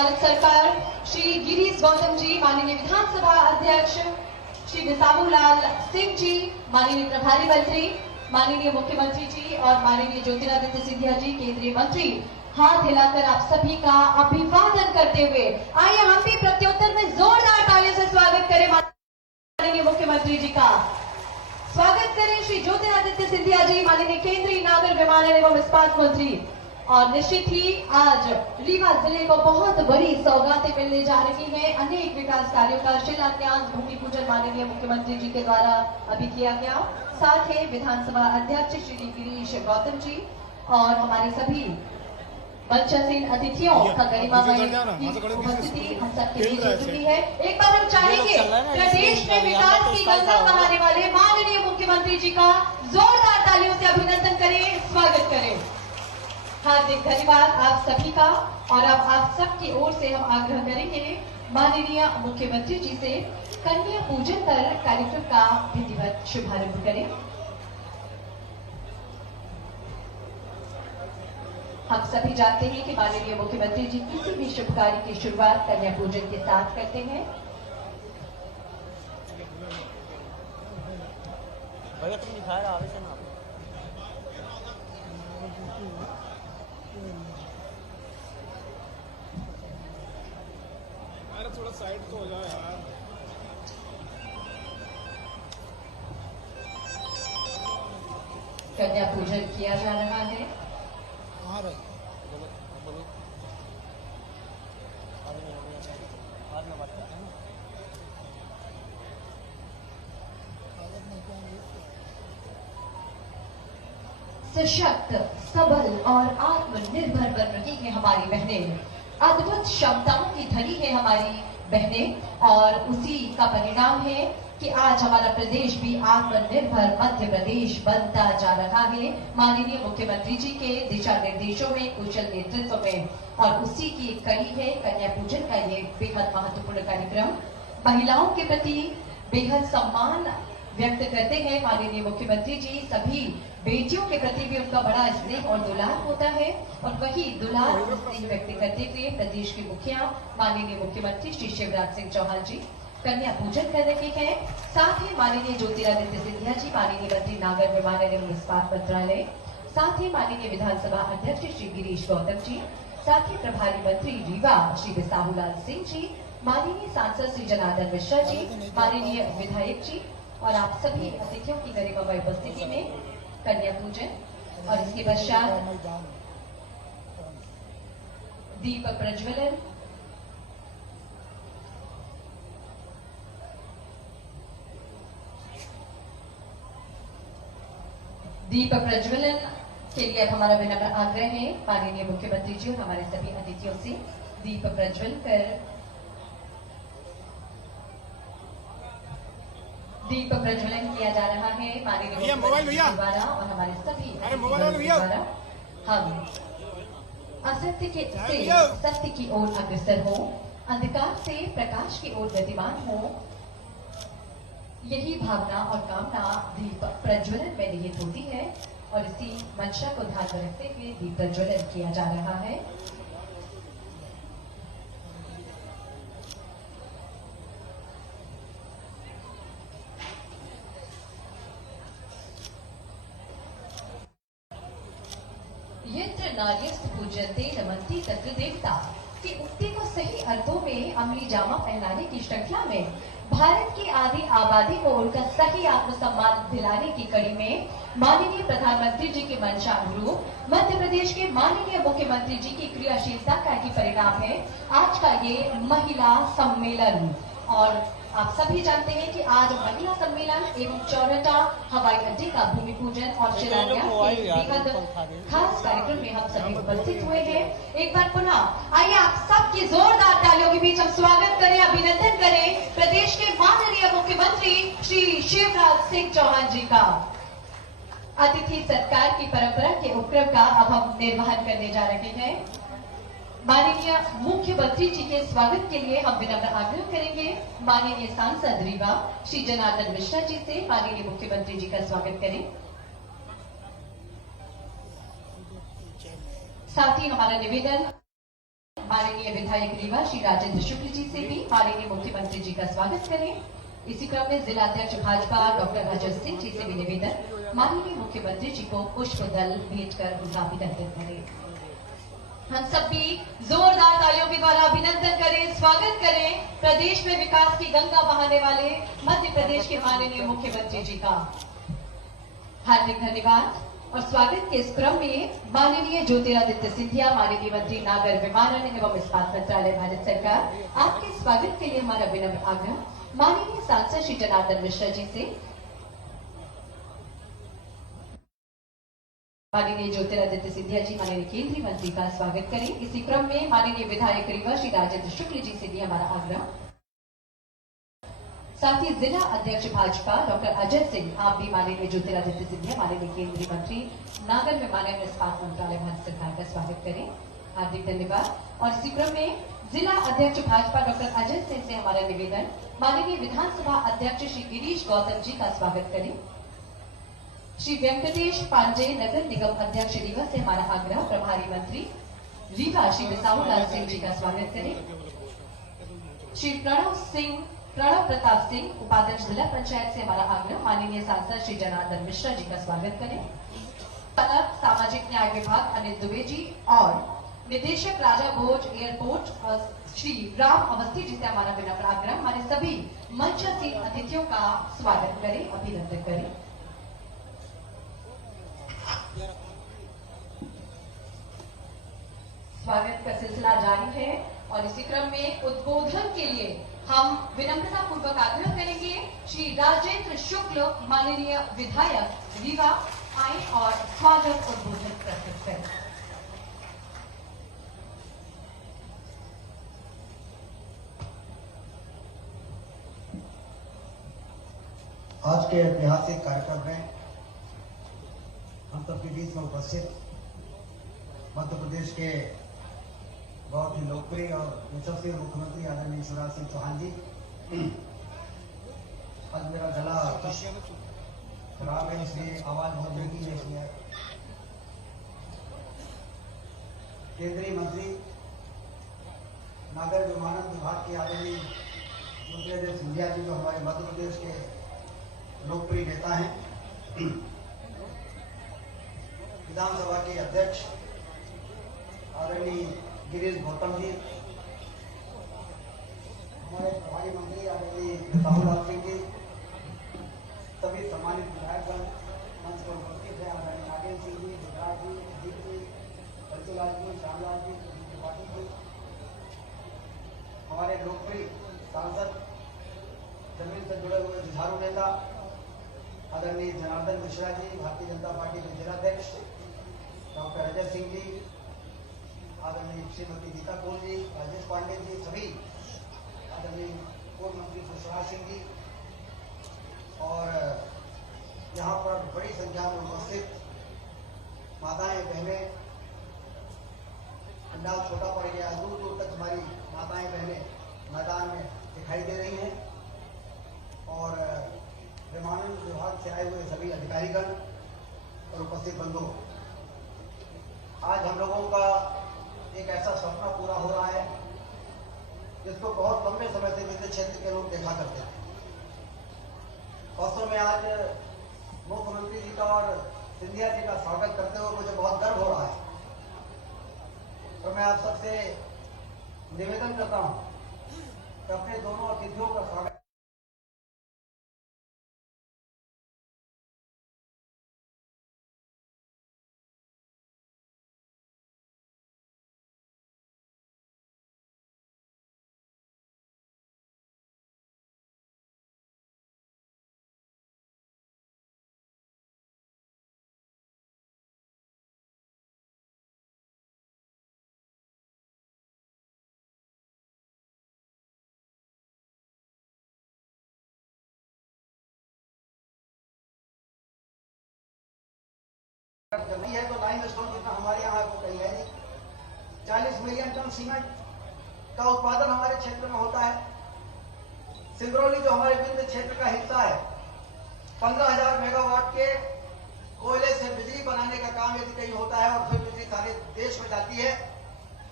भारत सरकार श्री गिरीश गौतम जी, माननीय विधानसभा अध्यक्ष श्री बिसाहूलाल सिंह जी, माननीय प्रभारी मंत्री, माननीय मुख्यमंत्री जी और माननीय ज्योतिरादित्य सिंधिया जी, केंद्रीय मंत्री, हाथ हिलाकर आप सभी का अभिवादन करते हुए आइए हम भी प्रत्युत्तर में जोरदार तालियों से स्वागत करें माननीय मुख्यमंत्री जी का। स्वागत करें श्री ज्योतिरादित्य सिंधिया जी, माननीय केंद्रीय नागर विमानन एवं इस्पात मंत्री। और निश्चित ही आज रीवा जिले को बहुत बड़ी सौगातें मिलने जा रही हैं। अनेक विकास कार्यों का शिलान्यास, भूमि पूजन माननीय मुख्यमंत्री जी के द्वारा अभी किया गया। साथ ही विधानसभा अध्यक्ष श्री गिरीश गौतम जी और हमारे सभी मंचासीन अतिथियों का गरिमामय उपस्थिति हम सबके बीच हो चुकी है। एक बार हम चाहेंगे प्रदेश में विकास की गंगा बहाने वाले माननीय मुख्यमंत्री जी का जोरदार तालियों से अभिनंदन करें, स्वागत करें। हार्दिक धन्यवाद आप सभी का। और अब आप सबकी ओर से हम आग्रह करेंगे माननीय मुख्यमंत्री जी से कन्या पूजन पर कार्यक्रम का विधिवत शुभारंभ करें। हम सभी जानते हैं कि माननीय मुख्यमंत्री जी किसी भी शुभ कार्य की शुरुआत कन्या पूजन के साथ करते हैं। भैया तुम दिखाया आगे से ना थोड़ा साइड तो हो जाए यार। कन्या पूजन किया जा रहा है। सशक्त, सबल और आत्मनिर्भर बन रही है हमारी बहनें। अद्भुत क्षमताओं की धनी है हमारी बहनें और उसी का परिणाम है कि आज हमारा प्रदेश भी आत्मनिर्भर मध्य प्रदेश बनता जा रहा है माननीय मुख्यमंत्री जी के दिशा निर्देशों में, कुशल नेतृत्व में। और उसी की एक कड़ी है कन्या पूजन का ये बेहद महत्वपूर्ण कार्यक्रम। महिलाओं के प्रति बेहद सम्मान व्यक्त करते हैं माननीय मुख्यमंत्री जी। सभी बेटियों के प्रति भी उनका बड़ा स्नेह और दुलार होता है और वही दुलार स्नेह व्यक्त करते हुए प्रदेश के मुखिया माननीय मुख्यमंत्री श्री शिवराज सिंह चौहान जी कन्या पूजन कर रहे हैं। साथ ही माननीय ज्योतिरादित्य सिंधिया जी, माननीय मंत्री नागर विमानन एवं इस्पात मंत्रालय, साथ ही माननीय विधानसभा अध्यक्ष श्री गिरीश गौतम जी, साथ ही प्रभारी मंत्री रीवा श्री बिसाहूलाल सिंह जी, माननीय सांसद श्री जनार्दन मिश्रा जी, माननीय विधायक जी और आप सभी अतिथियों की गरिमामय उपस्थिति में कन्या पूजन और इसके पश्चात दीप प्रज्वलन, दीप प्रज्वलन के लिए अब हमारा विनम्र आग्रह है माननीय मुख्यमंत्री जी और हमारे सभी अतिथियों से दीप प्रज्वल कर दीप प्रज्वलन किया जा रहा है माननीय मुख्यमंत्री द्वारा और हमारे सभी द्वारा। हम असत्य के से सत्य की ओर अग्रसर हो, अंधकार से प्रकाश की ओर गतिमान हो, यही भावना और कामना दीप प्रज्वलन में निहित होती है और इसी मंशा को ध्यान में रखते हुए दीप प्रज्वलन किया जा रहा है। यत्र नार्यस्तु पूज्यन्ते नमन्ति तत्र देवता की उक्ति को सही अर्थों में अमली जामा पहनाने की श्रृंखला में भारत की आधी आबादी को उनका सही आत्मसम्मान दिलाने की कड़ी में माननीय प्रधानमंत्री जी के मंशा अनुरूप मध्य प्रदेश के माननीय मुख्यमंत्री जी की क्रियाशीलता का ही परिणाम है आज का ये महिला सम्मेलन। और आप सभी जानते हैं कि आज महिला सम्मेलन एवं चौरटा हवाई अड्डे का भूमि पूजन और शिलान्यास के बेहद खास कार्यक्रम में हम सभी उपस्थित हुए हैं। एक बार पुनः आइए आप सबकी जोरदार तालियों के बीच हम स्वागत करें, अभिनंदन करें प्रदेश के माननीय मुख्यमंत्री श्री शिवराज सिंह चौहान जी का। अतिथि सत्कार की परंपरा के उपक्रम का अब हम निर्वहन करने जा रहे हैं। माननीय मुख्यमंत्री जी के स्वागत के लिए हम विनम्र आग्रह करेंगे माननीय सांसद रीवा श्री जनार्दन मिश्रा जी से माननीय मुख्यमंत्री जी का स्वागत करें। साथ ही हमारा निवेदन माननीय विधायक रीवा श्री राजेंद्र शुक्ल जी से भी माननीय मुख्यमंत्री जी का स्वागत करें। इसी क्रम में जिला अध्यक्ष भाजपा डॉक्टर अजय सिंह जी से भी निवेदन माननीय मुख्यमंत्री जी को पुष्प दल भेजकर उनका अभिनंदन करें। हम सब भी जोरदार तालियों के द्वारा अभिनंदन करें, स्वागत करें प्रदेश में विकास की गंगा बहाने वाले मध्य प्रदेश के माननीय मुख्यमंत्री जी का। हार्दिक धन्यवाद। और स्वागत के इस क्रम में माननीय ज्योतिरादित्य सिंधिया, माननीय मंत्री नागर विमानन एवं इस्पात मंत्रालय, भारत सरकार, आपके स्वागत के लिए हमारा विनम्र आग्रह माननीय सांसद श्री जनार्दन मिश्रा जी से। माननीय ज्योतिरादित्य सिंधिया जी माननीय केंद्रीय मंत्री का स्वागत करें। इसी क्रम में माननीय विधायक रीवा श्री राजेंद्र शुक्ल जी से भी हमारा आग्रह। साथ ही जिला अध्यक्ष भाजपा डॉक्टर अजय सिंह, आप भी माननीय ज्योतिरादित्य सिंधिया, माननीय केंद्रीय मंत्री नागर विमानन एवं इस्पात मंत्रालय, भारत सरकार का स्वागत करें। हार्दिक धन्यवाद। और इसी क्रम में जिला अध्यक्ष भाजपा डॉक्टर अजय सिंह से हमारा निवेदन माननीय विधानसभा अध्यक्ष श्री गिरीश गौतम जी का स्वागत करें। श्री वेंकटेश पांडे, नगर निगम अध्यक्ष रीवा से हमारा आग्रह प्रभारी मंत्री रीवा श्री बिसाहूलाल सिंह जी का स्वागत करें। श्री प्रणव प्रताप सिंह, उपाध्यक्ष जिला पंचायत से हमारा आग्रह माननीय सांसद श्री जनार्दन मिश्रा जी का स्वागत करें। सामाजिक न्याय विभाग अनिल दुबे जी और निदेशक राजा भोज एयरपोर्ट श्री राम अवस्थी जी से हमारा विनम्र आग्रह हमारे सभी मंचासीन अतिथियों का स्वागत करें, अभिनंदन करें। स्वागत का सिलसिला जारी है और इसी क्रम में उद्बोधन के लिए हम विनम्रता पूर्वक आग्रह करेंगे श्री राजेंद्र शुक्ल, माननीय विधायक रीवा, आए और स्वागत उद्बोधन प्रस्तुत करें। आज के ऐतिहासिक कार्यक्रम में हम सबके बीच में उपस्थित मध्य प्रदेश के बहुत ही लोकप्रिय और यशस्वी मुख्यमंत्री आदरणीय शिवराज सिंह चौहान जी, आज मेरा गला खराब है इसलिए आवाज बहुत धीमी है, इसलिए केंद्रीय मंत्री नागर विमानन विभाग के आदरणीय ज्योतिरादित्य सिंधिया जी, जो हमारे मध्य प्रदेश के लोकप्रिय नेता हैं, विधानसभा के अध्यक्ष आदरणीय गिरीश गौतम जी, हमारे प्रभारी मंत्री आदरणीय बिसाहूलाल सिंह जी, सभी सम्मानित विधायकगण मंच पर उपस्थित हैं, आदरणीय नागेंद्र सिंह जी, गुजरात जी, अजीत जी, बंसीलाल जी, श्यामलाल जी, त्रिपाठी जी, हमारे लोकप्रिय सांसद, जमीन से जुड़े हुए जुझारू नेता आदरणीय जनार्दन मिश्रा जी, भारतीय जनता पार्टी के जिलाध्यक्ष डॉक्टर अजय सिंह जी, आदरणीय श्रीमती गीता कौल जी, राजेश पांडे जी, सभी आदरणीय पूर्व मंत्री सुषमा सिंह जी और यहाँ पर बड़ी संख्या में उपस्थित माताएं बहनें, पंडाल छोटा पड़ गया, दूर दूर तक हमारी माताएं बहनें मैदान में दिखाई दे रही हैं और विमानन विभाग से आए हुए सभी अधिकारीगण और उपस्थित बंधु, आज हम लोगों का एक ऐसा सपना पूरा हो रहा है जिसको बहुत लंबे समय से विद्युत क्षेत्र के लोग देखा करते हैं। वास्तव में आज मुख्यमंत्री जी का और सिंधिया जी का स्वागत करते हुए मुझे बहुत गर्व हो रहा है और मैं आप सबसे निवेदन करता हूं कि अपने दोनों अतिथियों का स्वागत करनी है तो लाइम स्टोन जितना हमारे यहाँ को कहीं है नहीं। 40 मिलियन टन सीमेंट का उत्पादन हमारे क्षेत्र में होता है। सिंगरौली जो हमारे विंध्य क्षेत्र का हिस्सा है, 15,000 मेगावाट के कोयले से बिजली बनाने का काम यदि कहीं होता है और फिर बिजली सारे देश में जाती है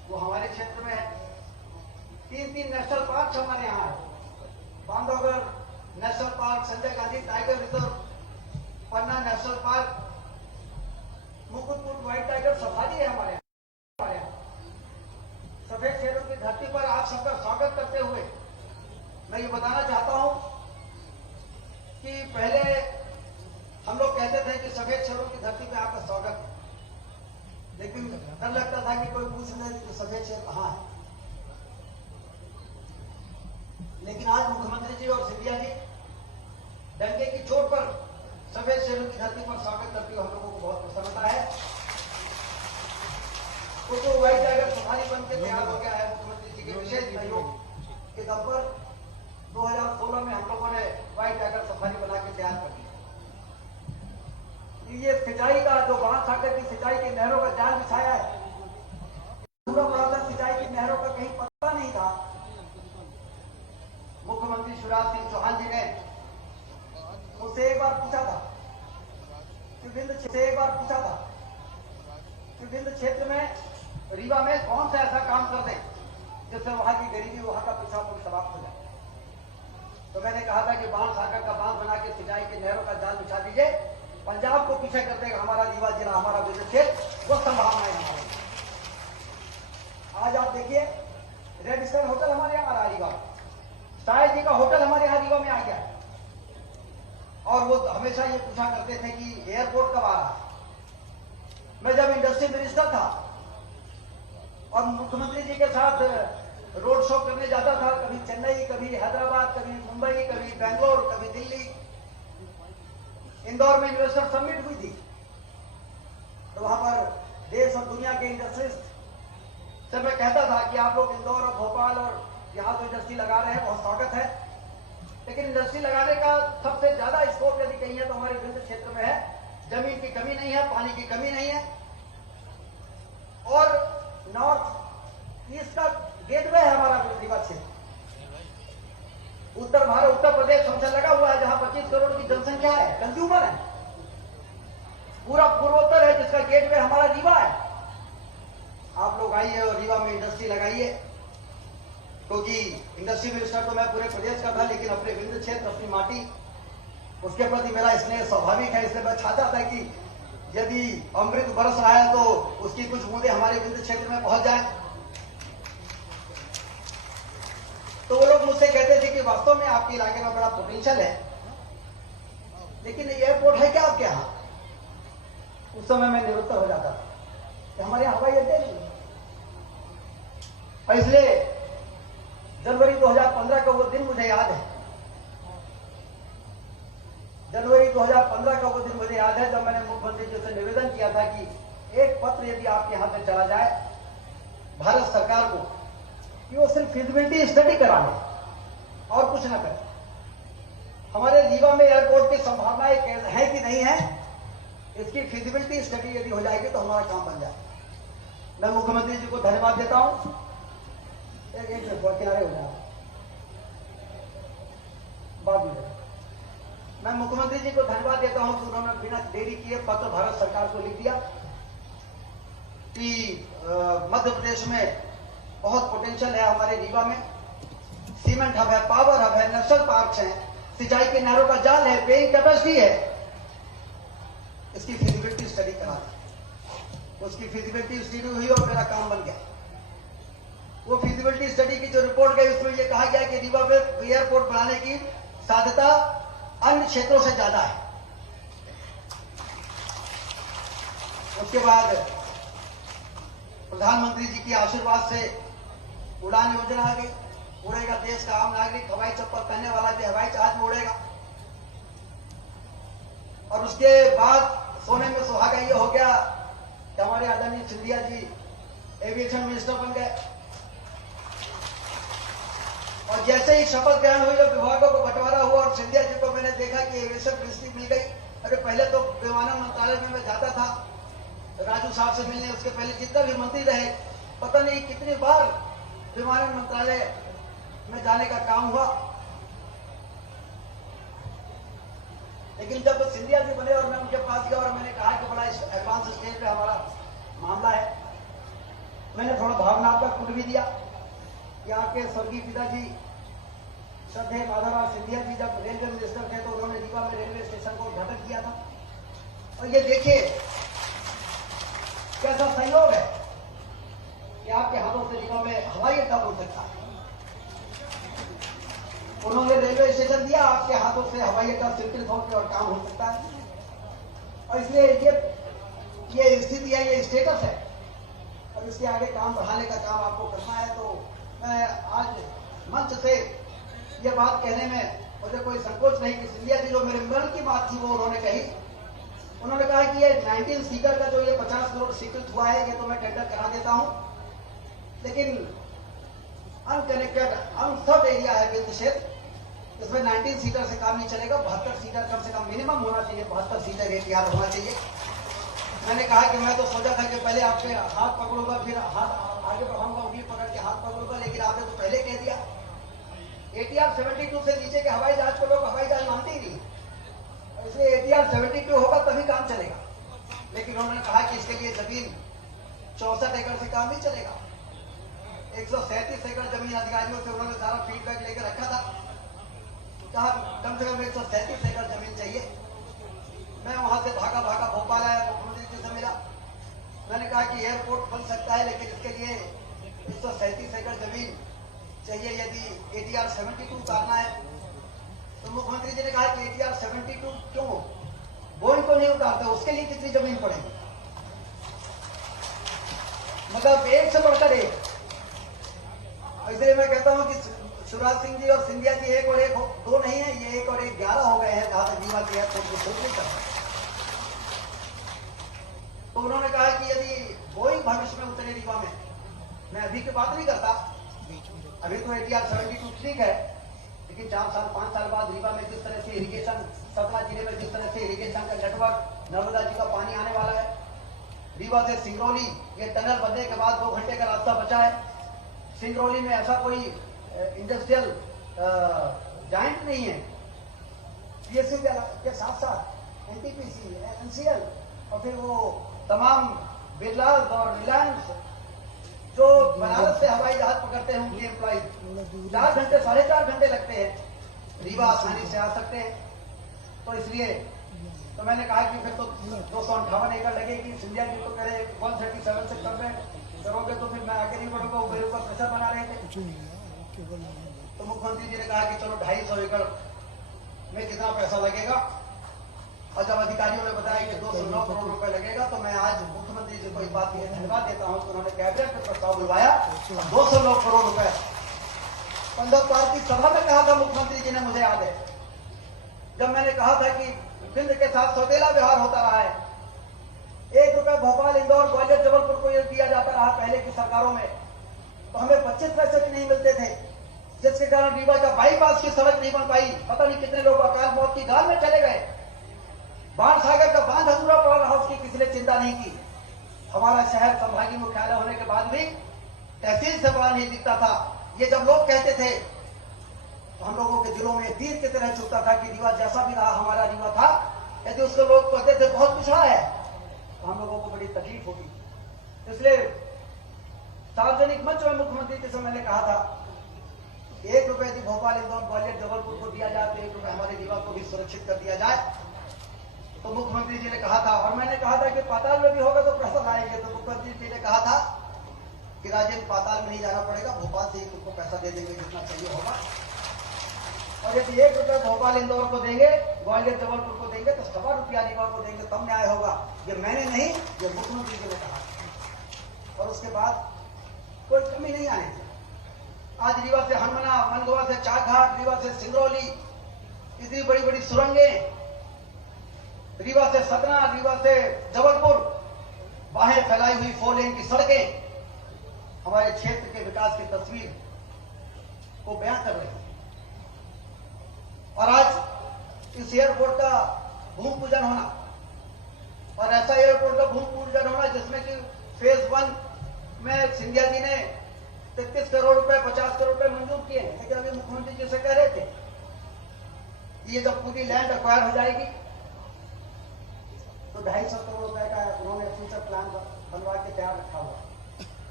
वो हमारे क्षेत्र में है। 3 नेशनल पार्क हमारे यहाँ है। Bandhavgarh national park, Sanjay Gandhi tiger reserve, पन्ना national park, मुकुटपुर white tiger safari है हमारे यहाँ। सफेद शेरों की धरती पर आप सबका स्वागत करते हुए मैं ये बताना चाहता हूं कि पहले हम लोग कहते थे कि सफेद शेरों की धरती पे आपका स्वागत है, लेकिन डर लगता था कि कोई पूछ ले कि सफेद शेर कहाँ है। लेकिन आज मुख्यमंत्री जी और सिंधिया जी डंके की चोट पर सफेद शेरों की धरती पर स्वागत करते हुए हम लोगों को बहुत प्रसन्नता है। तो व्हाइट टाइगर सफारी बन के तैयार हो गया है मुख्यमंत्री जी के विशेष सहयोग के दम पर। 2016 में हम लोगों ने व्हाइट टाइगर सफारी बना के तैयार कर दिया। ये सिंचाई का जो बांध सागर की सिंचाई की नहरों का जाल बिछाया है, पूरा बड़ा सिंचाई की नहरों का कहीं पता नहीं था। मुख्यमंत्री शिवराज सिंह चौहान जी ने मुझसे एक बार पूछा था कि विंध्य क्षेत्र में रीवा में कौन सा ऐसा काम कर दें जिससे वहां की गरीबी, वहां का पिछड़ापन समाप्त हो जाए। तो मैंने कहा था कि बाण सागर का बांध बना के सिंचाई की नहरों का जाल बिछा दीजिए, पंजाब को पीछे कर देगा हमारा रीवा जिला, हमारा विंध्य क्षेत्र, वो संभावनाएं हमारे। आज आप देखिए रेड स्टार होटल हमारे यहाँ आ रहा है रीवा, शायद जी का होटल हमारे यहाँ रीवा में आ गया। और वो हमेशा ये पूछा करते थे कि एयरपोर्ट कब आ रहा है। मैं जब इंडस्ट्री मिनिस्टर था और मुख्यमंत्री जी के साथ रोड शो करने जाता था, कभी चेन्नई, कभी हैदराबाद, कभी मुंबई, कभी बेंगलोर, कभी दिल्ली, इंदौर में इन्वेस्टर समिट हुई थी, तो वहां पर देश और दुनिया के इंडस्ट्रिस्ट से मैं कहता था कि आप लोग इंदौर और भोपाल और यहाँ तो इंडस्ट्री लगा रहे हैं, बहुत स्वागत है, लेकिन इंडस्ट्री लगाने का सबसे ज्यादा स्कोप यदि कहीं है तो हमारे विंध्य क्षेत्र में है। जमीन की कमी नहीं है, पानी की कमी नहीं है, और नॉर्थ ईस्ट का गेटवे है हमारा रीवा क्षेत्र। उत्तर भारत, उत्तर प्रदेश हमसे लगा हुआ है, जहां 25 करोड़ की जनसंख्या है, कंज्यूमर है। पूरा पूर्वोत्तर है जिसका गेटवे हमारा रीवा है। आप लोग आइए और रीवा में इंडस्ट्री लगाइए, क्योंकि इंडस्ट्री मिनिस्टर तो मैं पूरे प्रदेश का था, लेकिन अपने विंध्य क्षेत्र, अपनी माटी, उसके प्रति मेरा स्नेह स्वाभाविक है। इसलिए मैं चाहता था कि यदि अमृत बरस रहा है तो उसकी कुछ बूंदें हमारे विंध्य क्षेत्र में पहुंच जाए। तो वो लोग मुझसे कहते थे कि वास्तव में आपके इलाके में बड़ा पोटेंशियल है, लेकिन एयरपोर्ट है क्या आपके यहाँ? उस समय मैं निरुत्तर हो जाता था कि हमारे यहाँ हवाई अड्डे नहीं है। और इसलिए जनवरी 2015 का वो दिन मुझे याद है। जनवरी 2015 का वो दिन मुझे याद है जब मैंने मुख्यमंत्री जी से निवेदन किया था कि एक पत्र यदि आपके यहां से चला जाए भारत सरकार को कि वो सिर्फ फिजिबिलिटी स्टडी करा ले और कुछ ना करे। हमारे रीवा में एयरपोर्ट की संभावनाएं है कि नहीं है, इसकी फिजिबिलिटी स्टडी यदि हो जाएगी तो हमारा काम बन जाए। मैं मुख्यमंत्री जी को धन्यवाद देता हूं। एक किनारे हो जाए बाद में। मैं मुख्यमंत्री जी को धन्यवाद देता हूं कि उन्होंने बिना देरी किए पत्र भारत सरकार को लिख दिया कि मध्य प्रदेश में बहुत पोटेंशियल है हमारे रीवा में। सीमेंट हब है, पावर हब है, नेशनल पार्क हैं, सिंचाई के नहरों का जाल है, पेइंग कैपेसिटी है। इसकी फिजिबिलिटी स्टडी करा दी, उसकी फिजिबिलिटी स्टडी हुई और मेरा काम बन गया। वो फिजिबिलिटी स्टडी की जो रिपोर्ट गई उसमें यह कहा गया कि रीवा में एयरपोर्ट बनाने की साध्यता अन्य क्षेत्रों से ज्यादा है। उसके बाद प्रधानमंत्री जी के आशीर्वाद से उड़ान योजना आ गई। उड़ेगा देश का आम नागरिक, हवाई चप्पल पहनने वाला भी हवाई जहाज में उड़ेगा। और उसके बाद सोने में सुहागा ये हो गया कि हमारे आदरणीय सिंधिया जी एविएशन मिनिस्टर बन गए। और जैसे ही शपथ ग्रहण हुई और विभागों को बंटवारा हुआ और सिंधिया जी को मैंने देखा कि एविएशन मिनिस्ट्री मिल गई। अरे पहले तो विमानन मंत्रालय में मैं जाता था राजू साहब से मिलने, उसके पहले जितना भी मंत्री रहे, पता नहीं कितनी बार विमानन मंत्रालय में जाने का काम हुआ। लेकिन जब सिंधिया जी बने और मैं उनके पास गया और मैंने कहा कि बड़ा एडवांस स्टेज पे हमारा मामला है, मैंने थोड़ा भावनात्मक पुट भी दिया कि आपके स्वर्गीय पिताजी श्रद्धेय माधवराव सिंधिया जी जब रेलवे मिनिस्टर थे तो उन्होंने रीवा में रेलवे स्टेशन को उद्घाटन किया था। और ये देखिए कैसा संयोग है कि आपके हाथों से रीवा में हवाई अड्डा हो सकता है। उन्होंने रेलवे स्टेशन दिया, आपके हाथों से हवाई अड्डा स्वीकृत होकर और काम हो सकता है। और इसलिए ये स्थिति है, ये स्टेटस है। और इसके आगे काम बढ़ाने का काम आपको करना है। तो मैं आज मंच से ये बात कहने में मुझे कोई संकोच नहीं कि सिंधिया जी जो मेरे मन की बात थी वो उन्होंने कही। उन्होंने कहा कि ये 19 सीटर का जो ये 50 करोड़ स्वीकृत हुआ है ये तो मैं टेंडर करा देता हूं, लेकिन अनकनेक्टेड अनसर्व एरिया है वित्त क्षेत्र, इसमें 19 सीटर से काम नहीं चलेगा। 72 सीटर कम से कम मिनिमम होना चाहिए, 72 सीटर एटीआर होना चाहिए। मैंने कहा कि मैं तो सोचा था कि पहले आपके हाथ पकड़ूंगा फिर हाथ आगे बढ़ाऊंगा, उंगली पकड़ के हाथ पकड़ूंगा, लेकिन आपने तो पहले कह दिया। एटीआर 72 से नीचे के हवाई जहाज को लोग हवाई जहाज मानते ही नहीं, इसलिए एटीआर 72 होगा तभी काम चलेगा। लेकिन उन्होंने कहा कि इसके लिए जमीन 64 एकड़ से काम नहीं चलेगा। 137 एकड़ जमीन अधिकारियों से उन्होंने सारा फीडबैक लेकर रखा था, कहा कम से कम 137 एकड़ जमीन चाहिए। मैं वहां से भागा भोपाल आया, मुख्यमंत्री जी से मिला। मैंने कहा कि एयरपोर्ट बन सकता है लेकिन इसके लिए 137 एकड़ जमीन चाहिए यदि एटीआर 72 उतारना है। तो मुख्यमंत्री जी ने कहा कि एटीआर 72 क्यों, बोइंग को नहीं उतारते, उसके लिए कितनी जमीन पड़ेगी। मतलब एक से बढ़कर एक। इसलिए मैं कहता हूं कि शिवराज सिंह जी और सिंधिया जी एक और एक दो नहीं है, ये 1 और 1 11 हो गए हैं जहां तक रीवा के एयरपोर्ट को सोच नहीं करता। तो उन्होंने कहा कि यदि बोइंग भविष्य में उतरे रीवा में, मैं अभी की बात नहीं करता, अभी तो एटीआर 72 ठीक है, लेकिन 4 साल 5 साल बाद रीवा में जिस तरह से इरिगेशन, सतना जिले में जिस तरह से इरिगेशन का नेटवर्क, नर्मदा जी का पानी आने वाला है, रीवा से सिंगरौली ये टनल बनने के बाद 2 घंटे का रास्ता बचा है। सिंगरौली में ऐसा कोई इंडस्ट्रियल जॉइंट नहीं है। पीएससी के साथ साथ एनटीपीसी, एनसीएल और फिर वो तमाम बिरला और रिलायंस जो बनारस से हवाई जहाज पकड़ते हैं उनकी एम्प्लॉय 4 घंटे 4.5 घंटे लगते हैं, रीवा आसानी से आ सकते हैं। तो इसलिए तो मैंने कहा कि फिर तो 258 एकड़ लगेगी। सिंधिया जी को कह रहे 137 से करोगे तो फिर मैं आगे नहीं बढ़ूंगा, वो मेरे ऊपर प्रेशर बना रहे थे। तो मुख्यमंत्री जी ने कहा कि चलो 250 एकड़ में कितना पैसा लगेगा, और जब अधिकारियों ने बताया कि 209 करोड़ रुपए लगेगा तो मैं आज मुख्यमंत्री जी को इस बात के लिए धन्यवाद देता हूं कि उन्होंने कैबिनेट में प्रस्ताव बुलवाया 209 करोड़ रुपए। 15 तारीख की सभा में कहा था मुख्यमंत्री जी ने, मुझे याद है, जब मैंने कहा था कि केंद्र के साथ सौतेला व्यवहार होता रहा है। 1 रुपए भोपाल, इंदौर, ग्वालियर, जबलपुर को यह दिया जाता रहा पहले की सरकारों में, तो हमें 25 पैसे भी नहीं मिलते थे, जिसके कारण रीवा का बाईपास की सड़क नहीं बन पाई। पता नहीं कितने लोग अकाल मौत की गाल में चले गए। बाण सागर का बांध अधूरा पड़ा रहा, उसकी किसी ने चिंता नहीं की। हमारा शहर संभागीय मुख्यालय होने के बाद भी तहसील से बड़ा नहीं दिखता था। ये जब लोग कहते थे तो हम लोगों के दिलों में तीर की तरह चुभता था कि रीवा जैसा भी रहा हमारा रीवा था, यदि उसको लोग कहते थे बहुत पिछड़ा है तो हम लोगों को बड़ी तकलीफ होगी। इसलिए सार्वजनिक मंच में मुख्यमंत्री जी से मैंने कहा था 1 रुपए यदि भोपाल, इंदौर, ग्वालियर, जबलपुर को दिया जाए तो 1 रुपए हमारे रीवा को भी सुरक्षित कर दिया जाए। तो मुख्यमंत्री जी ने कहा था, और मैंने कहा था कि पाताल में भी होगा तो पैसा लाएंगे। तो मुख्यमंत्री जी ने कहा था कि राजेंद्र पाताल में नहीं जाना पड़ेगा, भोपाल से ही तुमको पैसा दे देंगे जितना चाहिए होगा। और यदि 1 रुपए भोपाल, इंदौर को देंगे, ग्वालियर, जबलपुर को देंगे तो 1.25 रुपया रीवा को देंगे, तब न्याय होगा। ये मैंने नहीं, ये मुख्यमंत्री जी ने कहा। और उसके बाद कोई कमी नहीं आने दी। आज रीवा से हनुमना, मनगवा से चाघाट, रीवा से सिंगरौली, इतनी बड़ी बड़ी सुरंगें, रीवा से सतना, रीवा से जबलपुर, बाहें फैलाई हुई 4 लेन की सड़कें हमारे क्षेत्र के विकास की तस्वीर को बयां कर रही है। और आज इस एयरपोर्ट का भूमि पूजन होना, और ऐसा एयरपोर्ट का भूमि पूजन होना जिसमें कि फेज 1 में सिंधिया जी ने 33 करोड़ रुपए, 50 करोड़ रुपए मंजूर किए हैं। लेकिन अभी मुख्यमंत्री जी से कह रहे थे ये जब पूरी लैंड एक्वायर हो जाएगी तो 250 करोड़ रुपए का उन्होंने फ्यूचर प्लान बनवा के तैयार रखा हुआ।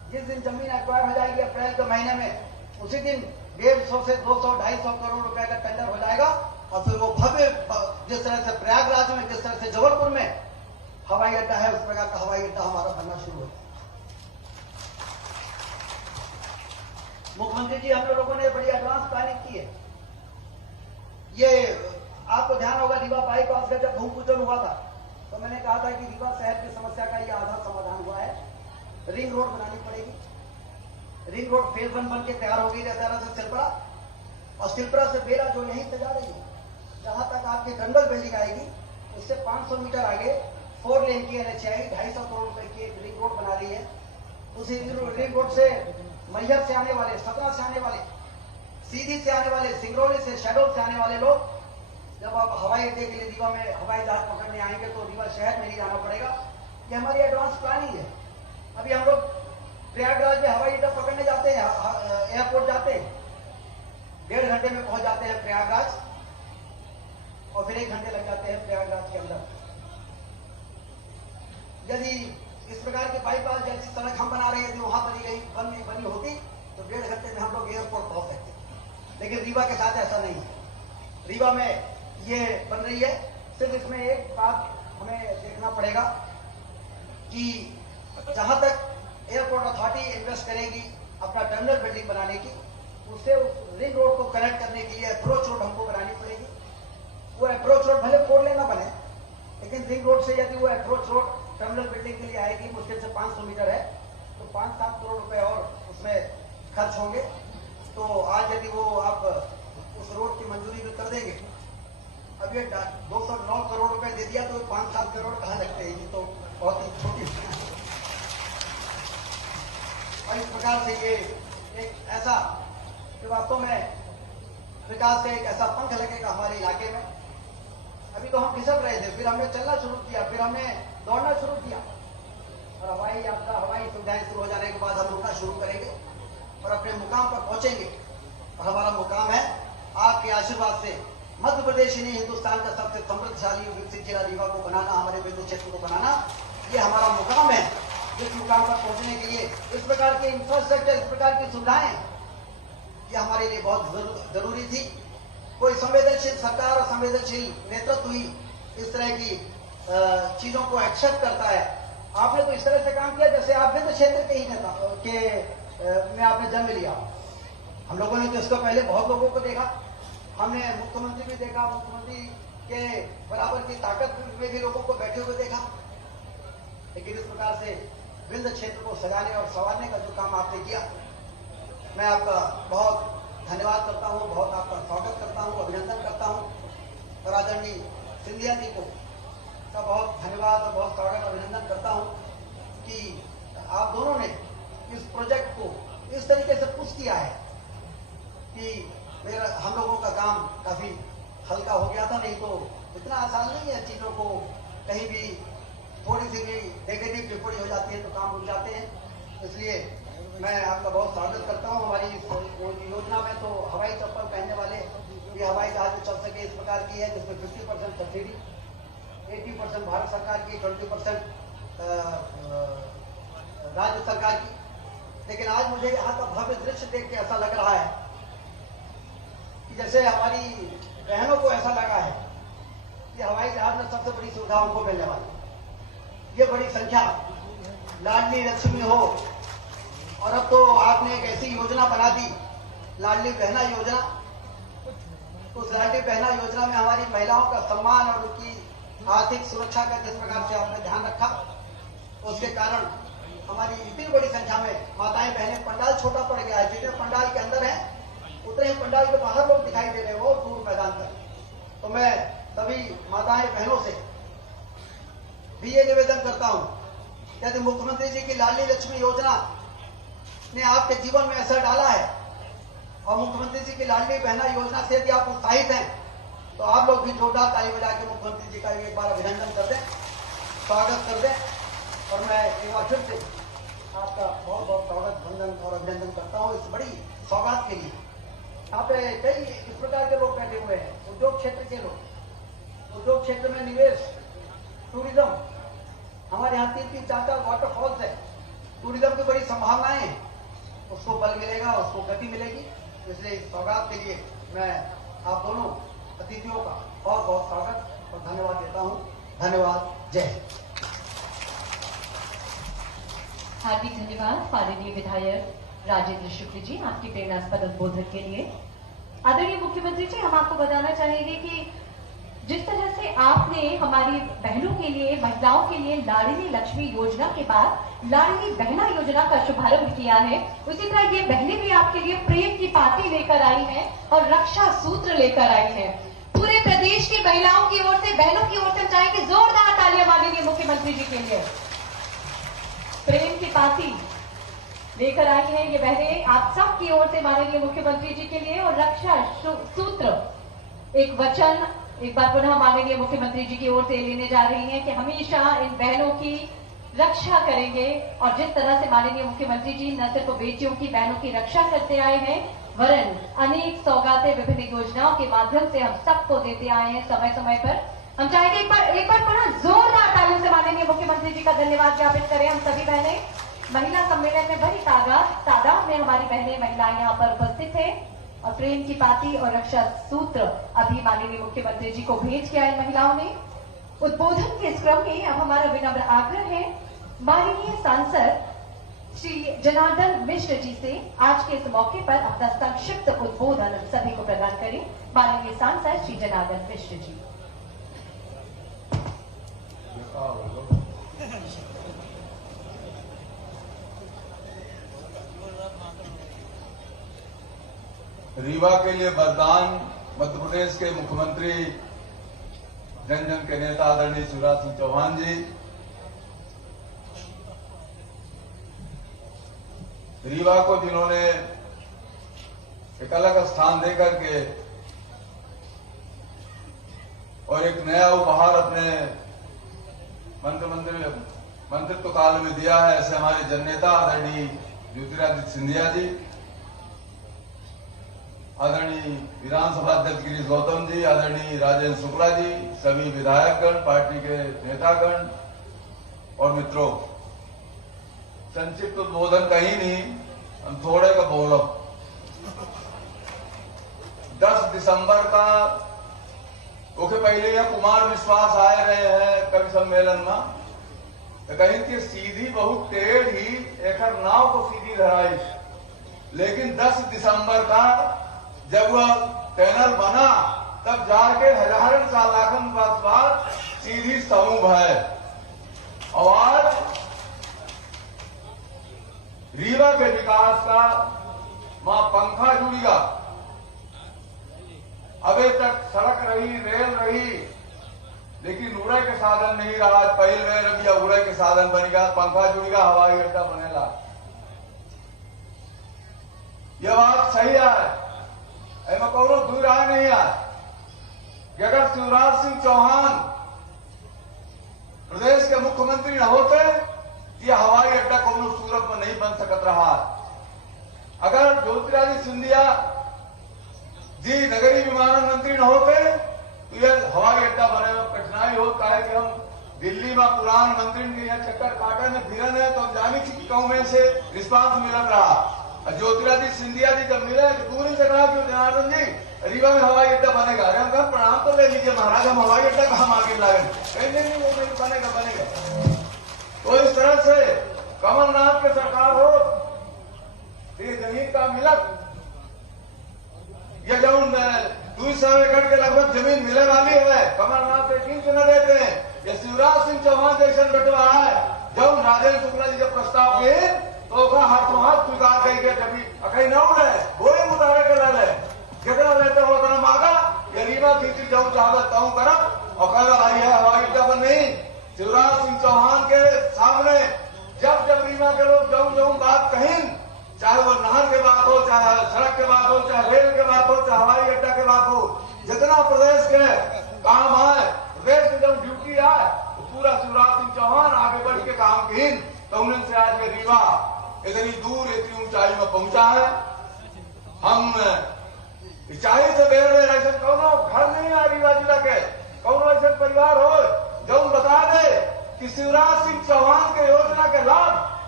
जिस दिन जमीन एक्वायर हो जाएगी अप्रैल के महीने में, उसी दिन 150 से 200 250 करोड़ रुपए का टेंडर हो जाएगा। और फिर वो भव्य, जिस तरह से प्रयागराज में, जिस तरह से जबलपुर में हवाई अड्डा है, उस प्रकार का हवाई अड्डा हमारा बनना शुरू होगा। मुख्यमंत्री जी, हम लोगों ने बड़ी एडवांस प्लानिंग की है। ये आपको ध्यान होगा, रीवा बाईपास का जब भूमि पूजन हुआ था तो मैंने कहा था कि रीवा शहर की समस्या का ये आधा समाधान हुआ है। रिंग रोड बनानी पड़ेगी। रिंग रोड फेज 1 बन के तैयार हो गई रतारा से सिलपरा, और सिलपरा से बेला जो यहीं से जा रही है, जहां तक आपकी दंगल बिल्डिंग आएगी, उससे 500 मीटर आगे 4 लेन की NH-I 250 करोड़ रुपए की एक रिंग रोड बना रही है। उसी रिंग रोड से मैहर से आने वाले, सतना से आने वाले, सीधी से आने वाले, सिंगरौली से, शहडोल से आने वाले लोग जब आप हवाई अड्डे के लिए रीवा में हवाई जहाज पकड़ने आएंगे तो रीवा शहर में ही जाना पड़ेगा। ये हमारी एडवांस प्लानिंग है। अभी हम लोग प्रयागराज में हवाई अड्डा पकड़ने जाते हैं, एयरपोर्ट जाते हैं, 1.5 घंटे में पहुंच जाते हैं प्रयागराज, और फिर 1 घंटे लग जाते हैं प्रयागराज के अंदर। यदि इस प्रकार के बाईपास जैसी सड़क हम बना रहे हैं, यदि वहां बनी होती तो 1.5 घंटे में हम लोग एयरपोर्ट पहुंच सकते। लेकिन रीवा के साथ ऐसा नहीं है। रीवा में ये बन रही है। सिर्फ इसमें एक बात हमें देखना पड़ेगा कि जहां तक एयरपोर्ट अथॉरिटी इन्वेस्ट करेगी अपना टर्मिनल बिल्डिंग बनाने की, उससे उस रिंग रोड को कनेक्ट करने के लिए अप्रोच रोड हमको बनानी पड़ेगी। वो अप्रोच रोड भले 4 लेन ना बने, लेकिन रिंग रोड से यदि वो अप्रोच रोड टर्मिनल बिल्डिंग के लिए आएगी, मुश्किल से 500 मीटर है, तो 5-7 करोड़ रुपए और उसमें खर्च होंगे। तो आज यदि वो आप उस रोड की मंजूरी भी कर देंगे, अब ये 209 करोड़ रुपए दे दिया तो 5-7 करोड़ कहाँ लगते हैं? ये तो बहुत ही छोटी। और इस प्रकार से ये एक ऐसा कि वास्तव में विकास का एक ऐसा पंख लगेगा हमारे इलाके में। अभी तो हम खिसक रहे थे, फिर हमने चलना शुरू किया, फिर हमने दौड़ना शुरू किया, और हवाई यात्रा, हवाई सुविधाएं शुरू हो जाने के बाद हम रुकना शुरू करेंगे और अपने मुकाम पर पहुंचेंगे। और हमारा मुकाम है आपके आशीर्वाद से मध्य प्रदेश ही नहीं, हिंदुस्तान का सबसे समृद्धशाली विकसित जिला रीवा को बनाना, हमारे बिंदु क्षेत्र को बनाना, ये हमारा मुकाम है। जिस मुकाम पर पहुंचने के लिए इस प्रकार के इंफ्रास्ट्रक्चर, इस प्रकार की सुविधाएं, ये हमारे लिए बहुत जरूरी थी। कोई संवेदनशील सरकार और संवेदनशील नेतृत्व ही इस तरह की चीजों को एक्सेप्ट करता है। आपने तो इस तरह से काम किया जैसे आप बिंदु क्षेत्र के ही नेता में आपने जन्म लिया। हम लोगों ने तो इसको पहले बहुत लोगों को देखा, हमने मुख्यमंत्री भी देखा, मुख्यमंत्री के बराबर की ताकत में भी लोगों को बैठे हुए देखा। लेकिन इस प्रकार से बिंदु क्षेत्र को सजाने और संवारने का जो काम आपने किया, मैं आपका बहुत धन्यवाद करता हूं, बहुत आपका स्वागत करता हूं, अभिनंदन करता हूं। और आदरणीय सिंधिया जी को का बहुत धन्यवाद और बहुत स्वागत अभिनंदन करता हूं कि आप दोनों ने इस प्रोजेक्ट को इस तरीके से पुश किया है कि हम लोगों का काम काफी हल्का हो गया था। नहीं तो इतना आसान नहीं है, चीजों को कहीं भी थोड़ी सी भी नेगेटिव टिप्पणी हो जाती है तो काम रुक जाते हैं। इसलिए मैं आपका बहुत स्वागत करता हूं। हमारी इस योजना में तो हवाई चप्पल पहनने वाले ये हवाई जहाज चल सके इस प्रकार की है, जिसमें 50% सब्सिडी, 80% भारत सरकार की, 20% राज्य सरकार की। लेकिन आज मुझे यहाँ का भव्य दृश्य देख के ऐसा लग रहा है कि जैसे हमारी बहनों को ऐसा लगा है कि हवाई जहाज में सबसे बड़ी सुविधा उनको मिलने वाली। ये बड़ी संख्या, लाडली लक्ष्मी हो, और अब तो आपने एक ऐसी योजना बना दी, लाडली बहना योजना। उस लाडली बहना योजना में हमारी महिलाओं का सम्मान और उनकी आर्थिक सुरक्षा का जिस प्रकार से आपने ध्यान रखा, उसके कारण हमारी इतनी बड़ी संख्या में माताएं बहनें, पंडाल छोटा पड़ गया है, जितने पंडाल के अंदर है उतने ही पंडाल के बाहर लोग दिखाई दे रहे हैं, वो दूर मैदान तक। तो मैं सभी माताएं बहनों से भी ये निवेदन करता हूं, यदि मुख्यमंत्री जी की लाडली लक्ष्मी योजना ने आपके जीवन में असर डाला है और मुख्यमंत्री जी की लाडली बहना योजना से यदि आप उत्साहित हैं, तो आप लोग भी जोरदार ताली बजा के मुख्यमंत्री जी का एक बार अभिनंदन कर दें, स्वागत कर दें। और मैं एक बार फिर से आपका बहुत बहुत स्वागत, वंदन और अभिनंदन करता हूं इस बड़ी सौगात के लिए। यहाँ पे कई इस प्रकार के लोग बैठे हुए हैं, उद्योग क्षेत्र के लोग, उद्योग क्षेत्र में निवेश, टूरिज्म, हमारे यहाँ 3-4 वाटरफॉल्स है, टूरिज्म की बड़ी संभावनाएं हैं, उसको बल मिलेगा, उसको गति मिलेगी। इसलिए इस सौगात के लिए मैं आप दोनों अतिथियों का बहुत बहुत स्वागत और धन्यवाद देता हूं। धन्यवाद। जय हिंद। हार्दिक धन्यवाद माननीय विधायक राजेंद्र शुक्ल जी आपके प्रेरणास्पद उद्बोधन के लिए। आदरणीय मुख्यमंत्री जी, हम आपको बताना चाहेंगे कि जिस तरह से आपने हमारी बहनों के लिए, महिलाओं के लिए लाडली लक्ष्मी योजना के बाद लाडली बहना योजना का शुभारंभ किया है, उसी तरह ये बहनें भी आपके लिए प्रेम की पाती लेकर आई हैं और रक्षा सूत्र लेकर आई हैं। पूरे प्रदेश की महिलाओं की ओर से, बहनों की ओर से हम चाहेंगे जोरदार तालियां माननीय मुख्यमंत्री जी के लिए। प्रेम की पाती लेकर आई है ये बहनें आप सब की ओर से माननीय मुख्यमंत्री जी के लिए, और रक्षा सूत्र एक वचन एक बार पुनः माननीय मुख्यमंत्री जी की ओर से लेने जा रही हैं कि हमेशा इन बहनों की रक्षा करेंगे। और जिस तरह से माननीय मुख्यमंत्री जी न सिर्फ बेटियों की, बहनों की रक्षा करते आए हैं, वरन अनेक सौगातें विभिन्न योजनाओं के माध्यम से हम सबको देते आए हैं समय समय पर। हम चाहेंगे एक बार पुनः जोरदार तालियों से माननीय मुख्यमंत्री जी का धन्यवाद ज्ञापित करें हम सभी बहनें। महिला सम्मेलन में बड़ी तादाद में हमारी बहनें, महिलाएं यहाँ पर उपस्थित है और प्रेम की पाती और रक्षा सूत्र अभी माननीय मुख्यमंत्री जी को भेज के आए महिलाओं ने। उद्बोधन के इस क्रम में अब हमारा विनम्र आग्रह है माननीय सांसद श्री जनार्दन मिश्र जी से आज के इस मौके पर अपना संक्षिप्त उद्बोधन सभी को प्रदान करें। माननीय सांसद श्री जनार्दन मिश्र जी। रीवा के लिए वरदान मध्य प्रदेश के मुख्यमंत्री, जन जन के नेता आदरणीय शिवराज सिंह चौहान जी, रीवा को जिन्होंने एक अलग स्थान देकर के और एक नया उपहार अपने मंत्रित्व काल में दिया है, ऐसे हमारे जननेता आदरणीय ज्योतिरादित्य सिंधिया जी, आदरणीय विधानसभा अध्यक्ष गिरीश गौतम जी, आदरणीय राजेंद्र शुक्ला जी, सभी विधायकगण, पार्टी के नेतागण और मित्रों, संक्षिप्त उद्बोधन कहीं नहीं, हम थोड़े का बोलब। 10 दिसंबर का ओके पहले यह कुमार विश्वास आए रहे हैं कवि सम्मेलन में, तो कहीं कि सीधी बहुत टेढ़ी एक नाव को सीधी धराई, लेकिन 10 दिसंबर का जब वह पैनल बना तब जाके हजारन साल लाखन बाद सीधी समूह है। और आज रीवा के विकास का वहां पंखा जुड़ेगा। अभी तक सड़क रही, रेल रही, लेकिन उड़े के साधन नहीं रहा। पहल में रबिया उड़े के साधन बनेगा, पंखा जुड़ेगा, हवाई अड्डा बनेगा। यह बात सही है, ऐसा कौनो दूर रहा नहीं है कि अगर शिवराज सिंह चौहान प्रदेश के मुख्यमंत्री न होते यह हवाई अड्डा कौनो सूरत में नहीं बन सकत रहा। अगर ज्योतिरादित्य सिंधिया जी नगरीय विमानन मंत्री न होते तो यह हवाई अड्डा बने में कठिनाई होता है कि हम दिल्ली में पुरान मंत्री के यहाँ चक्कर काटे ने फिरन है तो जानी थी कहूं में से रिस्पांस मिलत रहा। ज्योतिरादित्य सिंधिया जी जब मिले तो दूर से कहा कि जनार्दन जी रीवा में हवाई अड्डा बनेगा। अरे हम कहा प्रणाम तो ले लीजिए महाराज, हम हवाई अड्डा कहाँ आगे लाए? नहीं वो नहीं बनेगा। तो इस तरह से कमलनाथ की सरकार हो, ये जमीन का मिलक, ये जब 200 एकड़ के लगभग जमीन मिले वाली है, कमलनाथ यकीन से न देते हैं। ये शिवराज सिंह चौहान जैसे बंटवारा है, जब राजेंद्र शुक्ला जी जब प्रस्ताव किए तो हाथों हाथ स्वीकार करेंगे। कभी अकई न उड़े वही मुतारे के ले कितना लेते हो उतना मांगा, ये रीवा खींची जाऊं चाहता ताऊं करब और कहा आई है हवाई अड्डा पर नहीं। शिवराज सिंह चौहान के सामने जब रीवा के लोग जाऊं बात कहीं, चाहे वो नहर के बात हो, चाहे सड़क के बात हो, चाहे रेल के बात हो, चाहे हवाई अड्डा के बात हो, जितना प्रदेश के काम आए, प्रदेश में जब ड्यूटी आए तो पूरा शिवराज सिंह चौहान आगे बढ़ के काम की। तो उनसे आज के रीवा इतनी दूर इतनी ऊंचाई में पहुंचा है। हम ऊंचाई से बेर में ऐसे कौनो घर नहीं है रीवा जिला के, कौनो ऐसे परिवार हो जो बता दे कि शिवराज सिंह चौहान के योजना के लाभ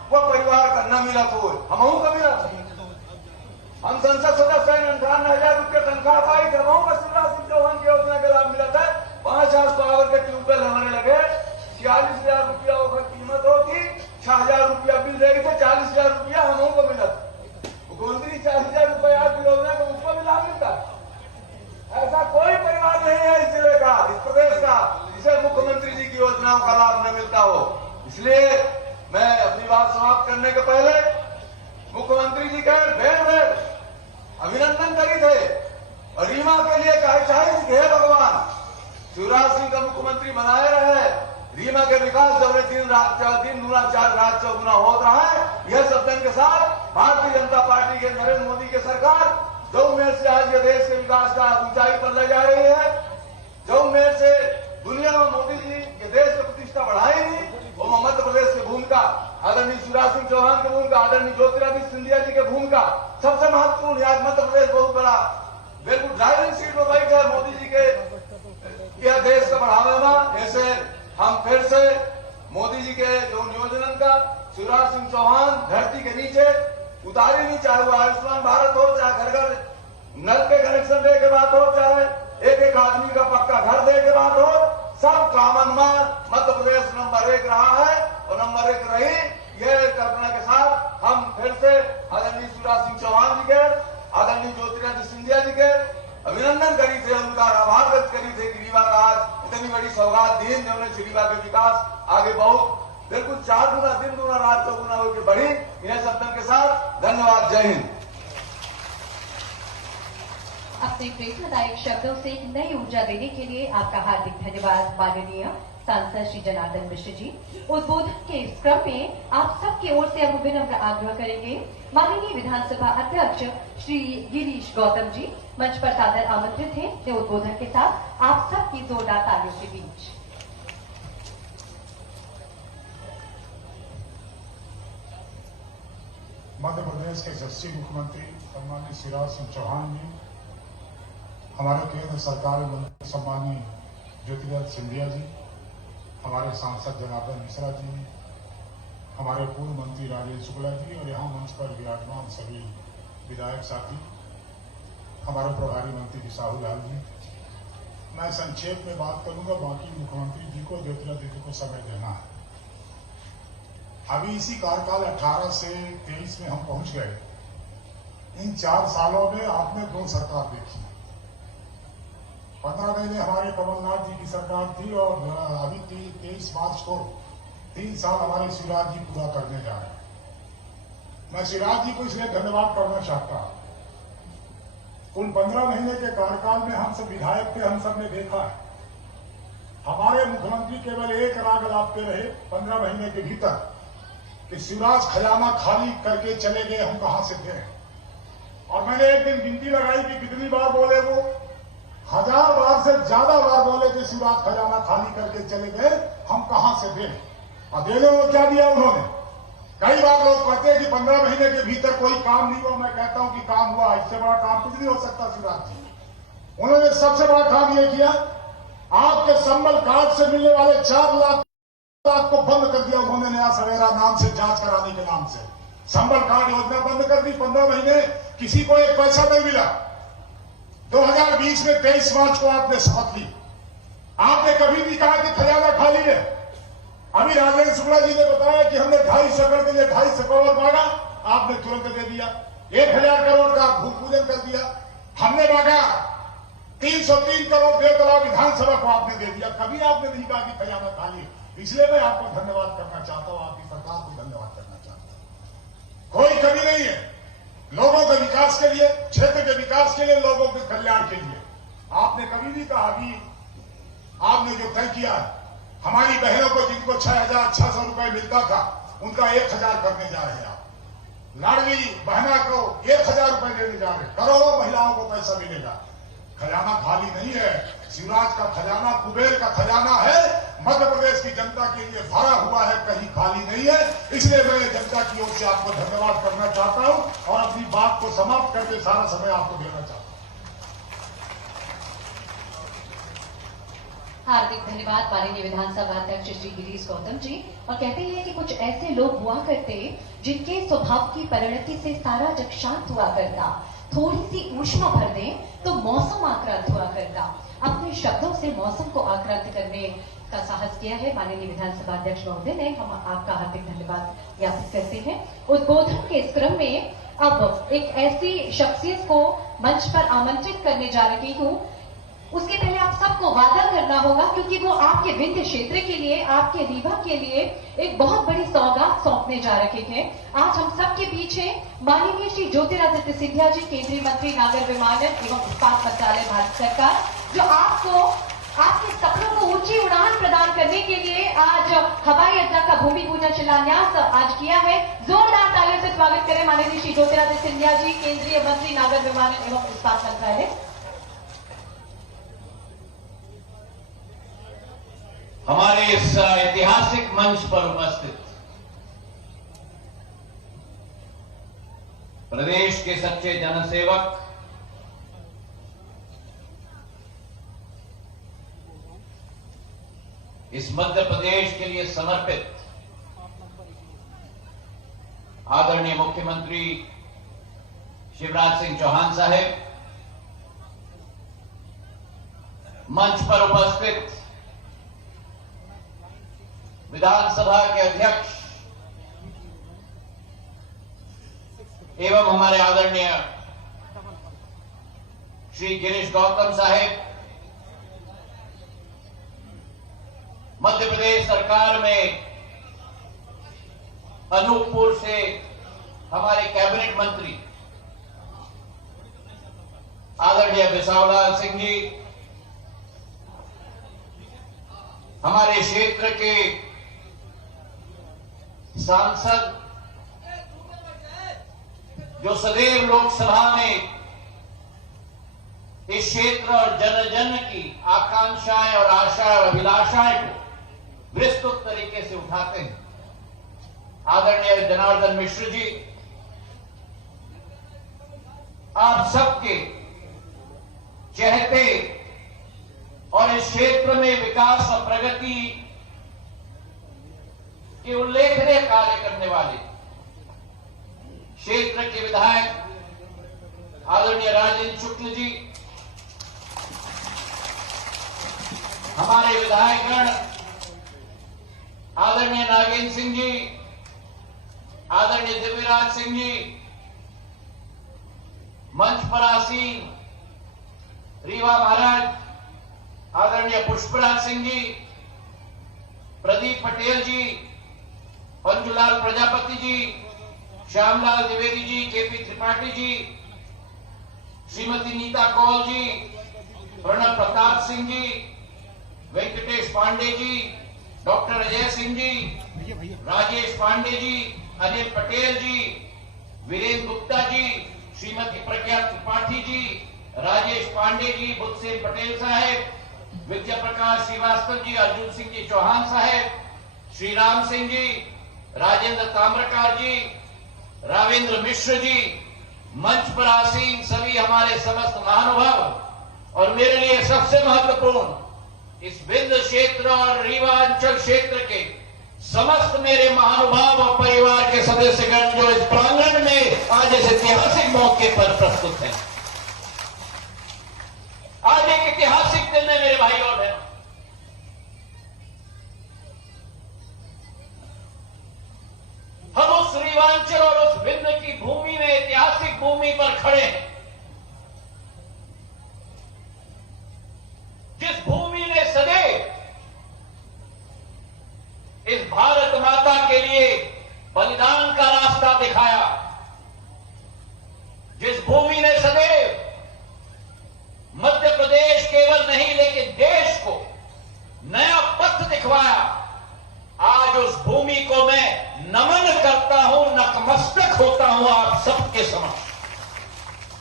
वो परिवार का न मिला तो हमहू का मिला। हम संसद सदस्य 98,000 रुपये तनख्वाह पाई थे, हमहू का शिवराज सिंह चौहान की योजना का लाभ मिला था। 5,000 पावर के ट्यूबवेल हमारे लगे, 46,000 रुपया ओवर कीमत होती, 6,000 रुपया बिल देगी थे, 40,000 रुपया हमहू को मिला। मुख्यमंत्री 40,000 रुपया की योजना को उसको भी लाभ मिलता। ऐसा कोई परिवार नहीं है इस जिले का, इस प्रदेश का, जिसे मुख्यमंत्री जी की योजनाओं का लाभ न मिलता हो। इसलिए मैं अपनी बात समाप्त करने के पहले मुख्यमंत्री जी के बेर अभिनंदन करी थे और रीमा के लिए चाहे हे भगवान शिवराज सिंह का मुख्यमंत्री बनाए रहे। रीमा के विकास जो दिन दूना चार रात चौगुना हो रहा है। यह शब्दन के साथ भारतीय जनता पार्टी के नरेंद्र मोदी की सरकार जो उम्मीद से आज ये देश के विकास का ऊंचाई पर ले जा रही है, जो उम्मीद से दुनिया में मोदी जी के देश की प्रतिष्ठा बढ़ाएंगी, वो मध्य प्रदेश की भूमिका, आदरणीय शिवराज सिंह चौहान की भूमिका, आदरणीय ज्योतिरादित्य सिंधिया जी की भूमिका सबसे महत्वपूर्ण है। मध्य प्रदेश बहुत बड़ा बिल्कुल ड्राइविंग सीट में बैठ गए मोदी जी के यह देश का बढ़ावे में। ऐसे हम फिर से मोदी जी के जो नियोजन का शिवराज सिंह चौहान धरती के नीचे उतारी नहीं, चाहे वो आयुष्मान भारत हो, चाहे घर घर नल पे कनेक्शन दे के बात हो, चाहे एक एक आदमी का पक्का घर दे के बात हो, सब कामन में मध्य प्रदेश नंबर 1 रहा है और नंबर 1 रही। यह कल्पना के साथ हम फिर से आदरणीय शिवराज सिंह चौहान जी के, आदरणीय ज्योतिरादित्य सिंधिया जी के अभिनंदन करी थे, उनका आभार व्यक्त करी थे कि रीवा का आज इतनी बड़ी सौगात दी जिन्होंने रीवा के विकास आगे बहुत बिल्कुल 4 गुना दिन गुना रात 4 गुना होकर बढ़ी। इन्हें शब्दों के साथ धन्यवाद। जय हिंद। अपने प्रेरणादायक शब्दों से एक नई ऊर्जा देने के लिए आपका हार्दिक धन्यवाद माननीय सांसद श्री जनार्दन मिश्र जी। उद्बोधन के इस क्रम में आप सबकी ओर से अब विनम्र आग्रह करेंगे माननीय विधानसभा अध्यक्ष श्री गिरीश गौतम जी मंच पर सादर आमंत्रित हैं अपने उद्बोधन के साथ आप सबकी जोरदार तालियों के बीच। मध्य प्रदेश के यशस्वी मुख्यमंत्री सम्मानित शिवराज सिंह चौहान जी, हमारे केंद्र सरकार में मंत्री सम्मानीय ज्योतिरादित्य सिंधिया जी, हमारे सांसद जनार्दन मिश्रा जी, हमारे पूर्व मंत्री राजेश शुक्ला जी और यहाँ मंच पर विराजमान सभी विधायक साथी, हमारे प्रभारी मंत्री बिसाहू लाल जी। मैं संक्षेप में बात करूंगा, बाकी मुख्यमंत्री जी को ज्योतिरादित्य जी को समय देना है। अभी इसी कार्यकाल 18 से 23 में हम पहुंच गए। इन 4 सालों में आपने 2 सरकार देखी। 15 महीने हमारे कमलनाथ जी की सरकार थी और अभी 23 मार्च को 3 साल हमारे शिवराज जी पूरा करने जा रहे हैं। मैं शिवराज जी को इसलिए धन्यवाद करना चाहता हूं। उन 15 महीने के कार्यकाल में हम सब विधायक थे, हम सब ने देखा है हमारे मुख्यमंत्री केवल एक राग लापते रहे 15 महीने के भीतर कि शिवराज खजाना खाली करके चले गए, हम कहां से थे। और मैंने एक दिन गिनती लगाई कि कितनी बार बोले वो, 1000 बार से ज्यादा बार बोले कि शिवराज खजाना खाली करके चले गए, हम कहां से थे। और देने को क्या दिया उन्होंने। कई बार लोग कहते हैं कि 15 महीने के भीतर कोई काम नहीं हुआ। मैं कहता हूं कि काम हुआ, इससे बड़ा काम कुछ नहीं हो सकता। शिवराज जी उन्होंने सबसे बड़ा काम यह किया, आपके संबल कार्ड से मिलने वाले 4 लाख को बंद कर दिया उन्होंने। नया सवेरा नाम से जांच कराने के नाम से संबल कार्ड योजना बंद कर दी। 15 महीने किसी को एक पैसा नहीं मिला। 2020 में 23 मार्च को आपने शपथ ली। आपने कभी नहीं कहा कि खजाना खाली है। अभी राजेश शुक्ला जी ने बताया कि हमने 250 एकड़ के लिए 250 करोड़ मांगा, आपने तुरंत दे दिया। 1000 करोड़ का भूमि पूजन कर दिया। हमने मांगा 303 करोड़ देवतला विधानसभा को आपने दे दिया। कभी आपने नहीं कहा कि खजाना खाली है। इसलिए मैं आपको धन्यवाद करना चाहता हूं, आपकी सरकार को धन्यवाद करना चाहता हूं। कोई कमी नहीं है लोगों के विकास के लिए, क्षेत्र के विकास के लिए, लोगों के कल्याण के लिए। आपने कभी नहीं कहा। अभी आपने जो तय किया है, हमारी बहनों को जिनको 6,600 रुपए मिलता था उनका 1,000 करने जा रहे हैं आप। लाडली बहना को 1,000 रुपए देने जा रहे हैं। करोड़ों महिलाओं को पैसा मिलेगा। खजाना खाली नहीं है। शिवराज का खजाना कुबेर का खजाना है। मध्य प्रदेश की जनता के लिए भरा हुआ है, कहीं खाली नहीं है। इसलिए मैं जनता की ओर से आपको धन्यवाद करना चाहता हूं और अपनी बात को समाप्त करके सारा समय आपको देना चाहता हूं। हार्दिक धन्यवाद माननीय विधानसभा अध्यक्ष श्री गिरीश गौतम जी। और कहते हैं कि कुछ ऐसे लोग हुआ करते जिनके स्वभाव की परिणति से सारा जग शांत हुआ करता, थोड़ी सी ऊष्मा भर दें तो मौसम आक्रांत हुआ करता। अपने शब्दों से मौसम को आक्रांत करने का साहस किया है माननीय विधानसभा अध्यक्ष महोदय ने। हम आपका हार्दिक धन्यवाद ज्ञापित करते हैं। उद्बोधन के इस क्रम में अब एक ऐसी शख्सियत को मंच पर आमंत्रित करने जा रही हूँ। उसके पहले आप सबको वादा करना होगा, क्योंकि वो आपके विंध्य क्षेत्र के लिए, आपके रीवा के लिए एक बहुत बड़ी सौगात सौंपने जा रहे हैं। आज हम सबके बीच हैं माननीय श्री ज्योतिरादित्य सिंधिया जी, केंद्रीय मंत्री नागर विमानन एवं इस्पात मंत्रालय, भारत सरकार, जो आपको आपके सपनों को ऊंची उड़ान प्रदान करने के लिए आज हवाई अड्डा का भूमि पूजन शिलान्यास आज किया है। जोरदार तालियों से स्वागत करें माननीय श्री ज्योतिरादित्य सिंधिया जी, केंद्रीय मंत्री नागर विमानन एवं इस्पात मंत्रालय। हमारे इस ऐतिहासिक मंच पर उपस्थित प्रदेश के सच्चे जनसेवक, इस मध्य प्रदेश के लिए समर्पित आदरणीय मुख्यमंत्री शिवराज सिंह चौहान साहब, मंच पर उपस्थित विधानसभा के अध्यक्ष एवं हमारे आदरणीय श्री गिरीश गौतम साहब, मध्य प्रदेश सरकार में अनूपपुर से हमारे कैबिनेट मंत्री आदरणीय बिसावलाल सिंह जी, हमारे क्षेत्र के सांसद जो सदैव लोकसभा में इस क्षेत्र और जन जन की आकांक्षाएं और आशाएं और अभिलाषाएं को विस्तृत तरीके से उठाते हैं, आदरणीय जनार्दन मिश्र जी, आप सबके चहते और इस क्षेत्र में विकास और प्रगति के उल्लेखनीय कार्य करने वाले क्षेत्र के विधायक आदरणीय राजेंद्र शुक्ल जी, हमारे विधायकगण आदरणीय नागेंद्र सिंह जी, आदरणीय दिव्यराज सिंह जी, मंच पर आसीन रीवा महाराज आदरणीय पुष्पराज सिंह जी, प्रदीप पटेल जी, पंजुलाल प्रजापति जी, श्यामलाल द्विवेदी जी, केपी त्रिपाठी जी, श्रीमती नीता कौल जी, प्रणब प्रताप सिंह जी, वेंकटेश पांडे जी, डॉक्टर अजय सिंह जी, राजेश पांडे जी, अनिल पटेल जी, वीरेंद्र गुप्ता जी, श्रीमती प्रज्ञा त्रिपाठी जी, राजेश पांडे जी, बुद्धसेन पटेल साहब, विद्या प्रकाश श्रीवास्तव जी, अर्जुन सिंह जी चौहान साहब, श्री राम सिंह जी, राजेंद्र ताम्रकार जी, रावेंद्र मिश्र जी, मंच पर आसीन सभी हमारे समस्त महानुभाव, और मेरे लिए सबसे महत्वपूर्ण इस विंध्य क्षेत्र और रीवा अंचल क्षेत्र के समस्त मेरे महानुभाव और परिवार के सदस्यगण जो इस प्रांगण में आज इस ऐतिहासिक मौके पर प्रस्तुत हैं। आज एक ऐतिहासिक दिन है मेरे भाई और बहनों। हम उस रीवांचल और उस विंध्य की भूमि में, ऐतिहासिक भूमि पर खड़े हैं, जिस भूमि ने सदैव इस भारत माता के लिए बलिदान का रास्ता दिखाया, जिस भूमि ने सदैव मध्य प्रदेश केवल नहीं लेकिन देश को नया पथ दिखवाया, आज उस भूमि को मैं नमन करता हूं, नतमस्तक होता हूं आप सबके समक्ष।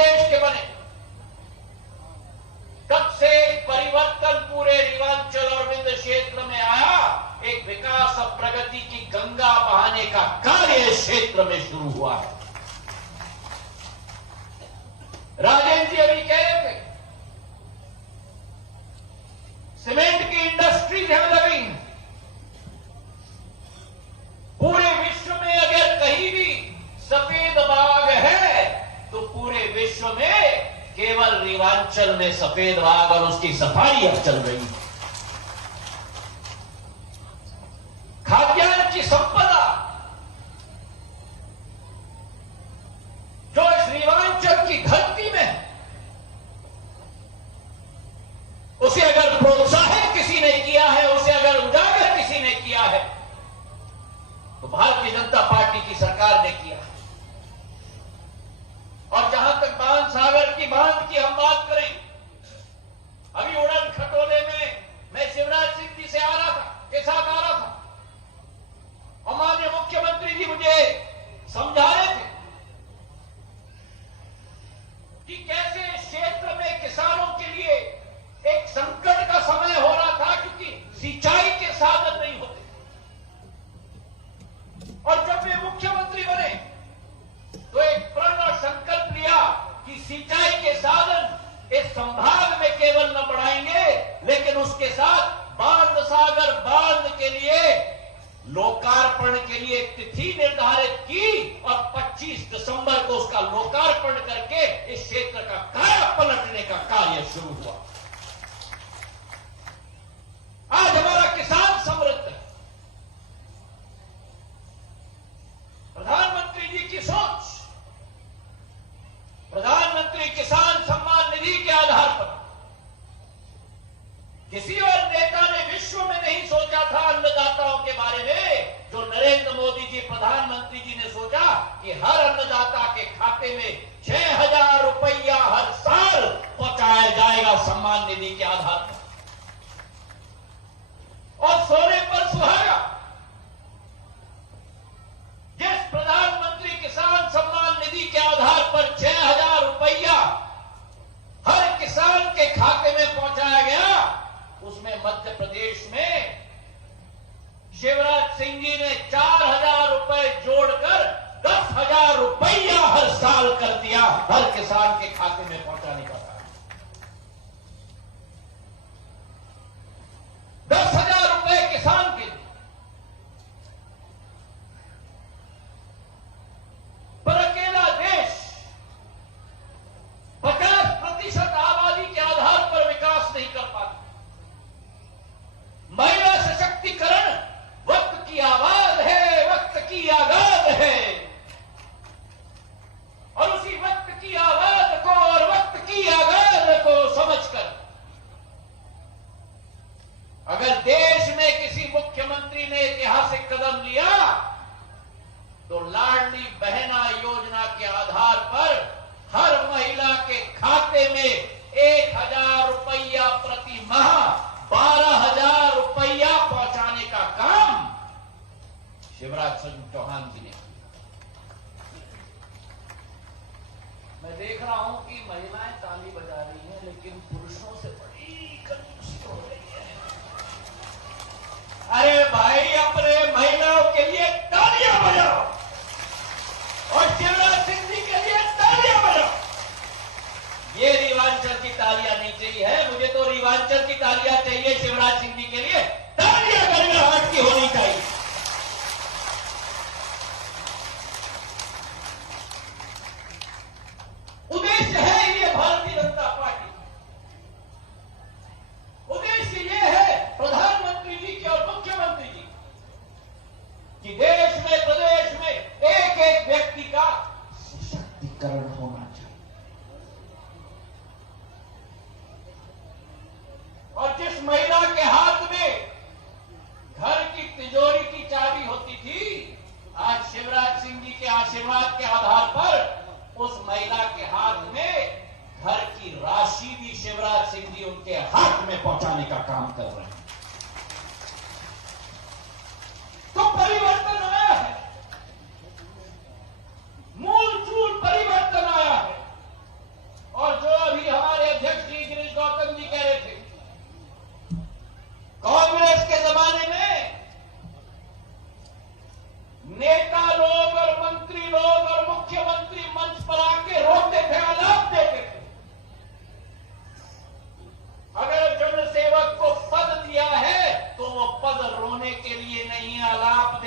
प्रदेश के बने, तब से परिवर्तन पूरे रीवांचल और विंध्य क्षेत्र में आया। एक विकास और प्रगति की गंगा बहाने का कार्य इस क्षेत्र में शुरू हुआ है। राजेंद्र जी अभी कह रहे थे, सीमेंट की इंडस्ट्रीज हम लगी। पूरे विश्व में अगर कहीं भी सफेद बाघ है तो पूरे विश्व में केवल रीवांचल में सफेद बाघ और उसकी सफारी अब चल रही है। खाद्यान्न की संपदा जो इस रीवांचल की धरती में है, उसे अगर प्रोत्साहित किसी ने किया है, उसे अगर उजागर किसी ने किया है, तो भारतीय जनता पार्टी की सरकार ने किया है। और जहां तक बांध सागर की बांध की हम बात करें, अभी उड़न खटोले में मैं शिवराज सिंह जी से आ रहा था, के साथ आ रहा था, और माननीय मुख्यमंत्री जी मुझे समझा रहे थे कि कैसे इस क्षेत्र में किसानों के लिए एक संकट का समय हो रहा था, क्योंकि सिंचाई के साधन नहीं होते। और जब वे मुख्यमंत्री बने तो एक प्रण और संकल्प लिया कि सिंचाई के साधन इस संभाग में केवल न बढ़ाएंगे, लेकिन उसके साथ बांध सागर बांध के लिए लोकार्पण के लिए एक तिथि निर्धारित की और 25 दिसंबर को उसका लोकार्पण करके इस क्षेत्र का काया पलटने का कार्य शुरू हुआ। आज हमारा किसान समृद्ध है। प्रधानमंत्री जी की सोच, प्रधानमंत्री किसान सम्मान निधि के आधार पर किसी और नेता ने विश्व में नहीं सोचा था अन्नदाताओं के बारे में, जो नरेंद्र मोदी जी प्रधानमंत्री जी ने सोचा कि हर अन्नदाता के खाते में 6,000 रुपया हर साल पहुंचाया जाएगा सम्मान निधि के आधार पर। और सोने पर सुहागा, जिस प्रधानमंत्री किसान सम्मान निधि के आधार पर 6,000 रुपया हर किसान के खाते में पहुंचाया गया, उसमें मध्य प्रदेश में शिवराज सिंह जी ने 4,000 रुपए जोड़कर 10,000 रुपया हर साल कर दिया, हर किसान के खाते में पहुंचाने का काम। 10,000 रुपए किसान के लिए। पर अकेला देश 50% आबादी के आधार पर विकास नहीं कर पाता। महिला सशक्तिकरण वक्त की आवाज है, वक्त की आगाज है, और उसी वक्त की आवाज को और वक्त की आगाज को समझकर अगर देश में किसी मुख्यमंत्री ने ऐतिहासिक कदम लिया तो लाडली बहना योजना के आधार पर हर महिला के खाते में 1,000 रुपया प्रति माह 12,000 रुपया पहुंचाने का काम शिवराज सिंह चौहान जी ने किया। मैं देख रहा हूं कि महिलाएं ताली बजा रही हैं, लेकिन पुरुषों से बड़ी कंजूसी हो रही है। अरे भाई, अपने महिलाओं के लिए तालियां बजाओ और शिवराज सिंह जी के लिए तालियां बजाओ। ये रीवांचल की तालियां नहीं चाहिए है, मुझे तो रीवांचल की तालियां चाहिए शिवराज सिंह जी के लिए। तालियां गड़गड़ाहट की होनी चाहिए। उद्देश्य है ये भारतीय जनता पार्टी, उद्देश्य ये है प्रधानमंत्री जी की और मुख्यमंत्री जी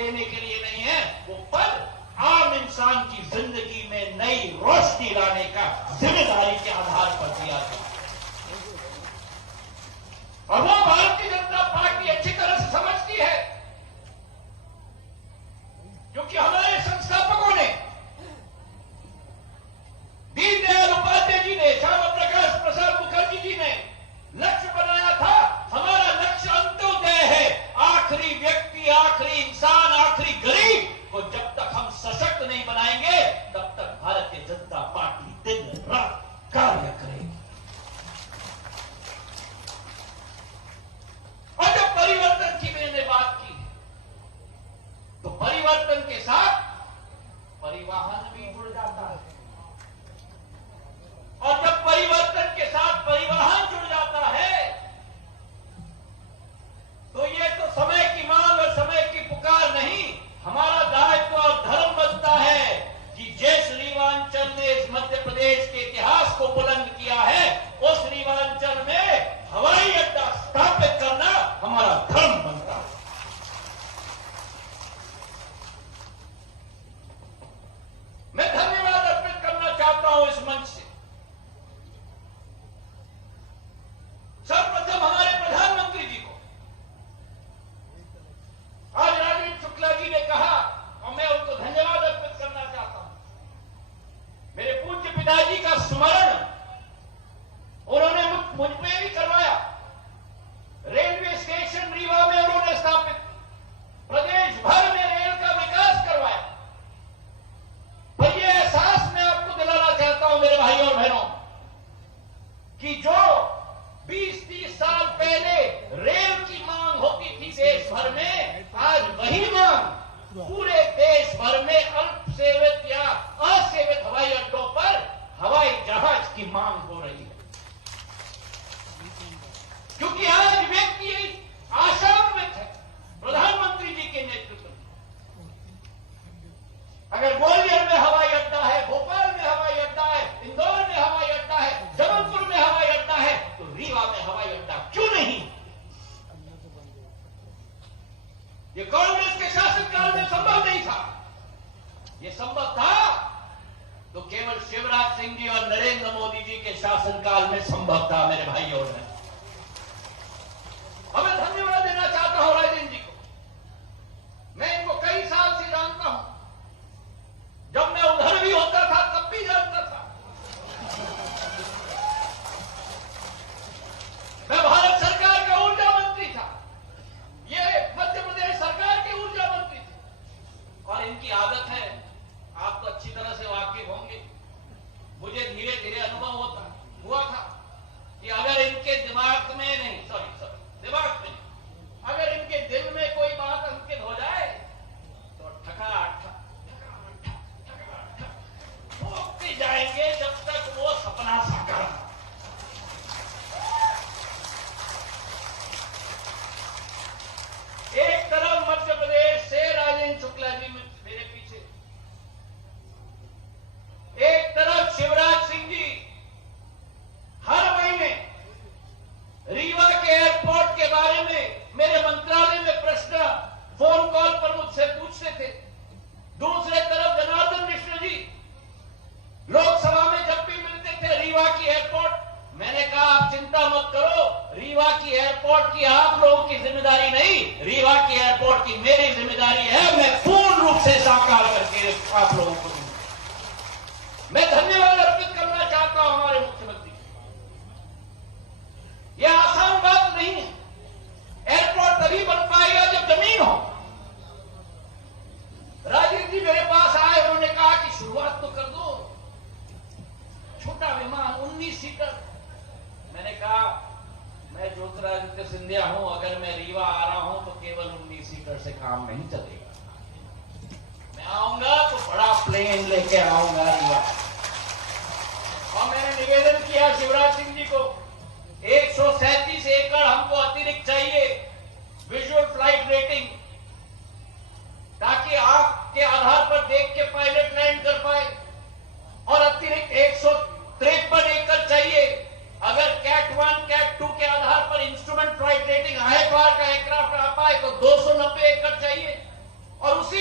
लेने के लिए नहीं है, वो पद आम इंसान की जिंदगी में नई रोशनी लाने का जिम्मेदारी के आधार पर दिया गया। और वो भारतीय जनता पार्टी अच्छी तरह से समझती है, क्योंकि हमारे संस्थापकों ने, दीनदयाल उपाध्याय जी ने, श्यामा प्रकाश प्रसाद मुखर्जी जी ने लक्ष्य बनाया था, हमारा लक्ष्य अंत्योदय है। आखिरी व्यक्ति, आखिरी इंसान, आखिरी गरीब को जब तक हम सशक्त नहीं बनाएंगे, तब तक भारतीय जनता पार्टी दिन रात कार्य करेगी। और जब परिवर्तन की मैंने बात की, तो परिवर्तन के साथ परिवहन भी जुड़ जाता है। और जब परिवर्तन के साथ परिवहन जुड़ जाता है, तो ये तो समय की मांग और समय की पुकार नहीं, हमारा दायित्व और धर्म बनता है कि जिस रीवांचल ने इस मध्य प्रदेश के इतिहास को बुलंद किया है, उस रीवांचल में हवाई अड्डा स्थापित करना हमारा धर्म बनता है। मैं धन्यवाद अर्पित करना चाहता हूं इस मंच से। सर्वप्रथम हमारे प्रधानमंत्री जी को। आज राजेंद्र शुक्ला जी ने कहा, और मैं उनको धन्यवाद अर्पित करना चाहता हूं। मेरे पूज्य पिताजी का स्मरण उन्होंने मुझ पे भी करवाया। रेलवे स्टेशन रीवा में उन्होंने स्थापित, प्रदेश भर में रेल का विकास करवाया। पर यह एहसास मैं आपको दिलाना चाहता हूं मेरे भाइयों और बहनों, कि जो 20-30 साल पहले रेल की मांग होती थी देश भर में, आज वही मांग पूरे देश भर में अल्प सेवित या असेवित हवाई अड्डों पर हवाई जहाज की मांग हो रही है। क्योंकि आज व्यक्ति आशान्वित है प्रधानमंत्री जी के नेतृत्व में। अगर ग्वालियर में हवाई अड्डा है, भोपाल में हवाई अड्डा है, इंदौर में हवाई अड्डा है, जबलपुर में हवाई अड्डा है, तो रीवा में हवाई अड्डा क्यों नहीं? ये कांग्रेस के शासनकाल में संभव नहीं था। ये संभव था तो केवल शिवराज सिंह जी और नरेंद्र मोदी जी के शासनकाल में संभव था मेरे भाइयों और बहनों। मैं धन्यवाद देना चाहता हूं राजेंद्र जी को। मैं इनको कई साल से जानता हूं, जब मैं उधर भी होता था तब भी जानता था। मैं भारत सरकार का ऊर्जा मंत्री था, ये मध्य प्रदेश सरकार के ऊर्जा मंत्री थे। और इनकी आदत है, आप तो अच्छी तरह से वाकिफ होंगे, मुझे धीरे धीरे अनुभव हुआ था कि अगर इनके दिमाग में नहीं, दिमाग में, अगर इनके दिल में कोई बात अंकित हो जाए तो ठोकते जाएंगे जब तक वो सपना साकार ना। एक तरफ मध्य प्रदेश से राजेंद्र शुक्ला जी मेरे पीछे, एक तरफ शिवराज सिंह जी हर महीने रीवा के एयरपोर्ट के बारे में मेरे मंत्रालय में प्रश्न फोन कॉल पर मुझसे पूछते थे। दूसरे तरफ जनार्दन मिश्र जी लोकसभा में जब भी मिलते थे, रीवा की एयरपोर्ट, मैंने कहा आप चिंता मत करो, रीवा की एयरपोर्ट की आप लोगों की जिम्मेदारी नहीं, रीवा की एयरपोर्ट की मेरी जिम्मेदारी है, मैं पूर्ण रूप से साकार करके आप लोगों को दूंगा। मैं धन्यवाद अर्पित करना चाहता हूं हमारे मुख्यमंत्री। यह आसान बात नहीं है। एयरपोर्ट तभी बन पाएगा जब जमीन हो। राजीव जी मेरे पास आए, उन्होंने कहा कि शुरुआत तो कर दो, छोटा विमान 19 सीटर। मैंने कहा मैं ज्योतिरादित्य सिंधिया हूं, अगर मैं रीवा आ रहा हूं तो केवल 19 सीटर से काम नहीं चलेगा। मैं आऊंगा तो बड़ा प्लेन लेके आऊंगा रीवा। और मैंने निवेदन किया शिवराज सिंह जी को, 137 एकड़ हमको अतिरिक्त चाहिए विजुअल फ्लाइट रेटिंग, ताकि आंख के आधार पर देख के पायलट लैंड कर पाए। और अतिरिक्त 153 एकड़ चाहिए, अगर कैट 1 कैट 2 के आधार पर इंस्ट्रूमेंट फ्लाइट रेटिंग IFR का एयरक्राफ्ट आ पाए तो 290 एकड़ चाहिए। और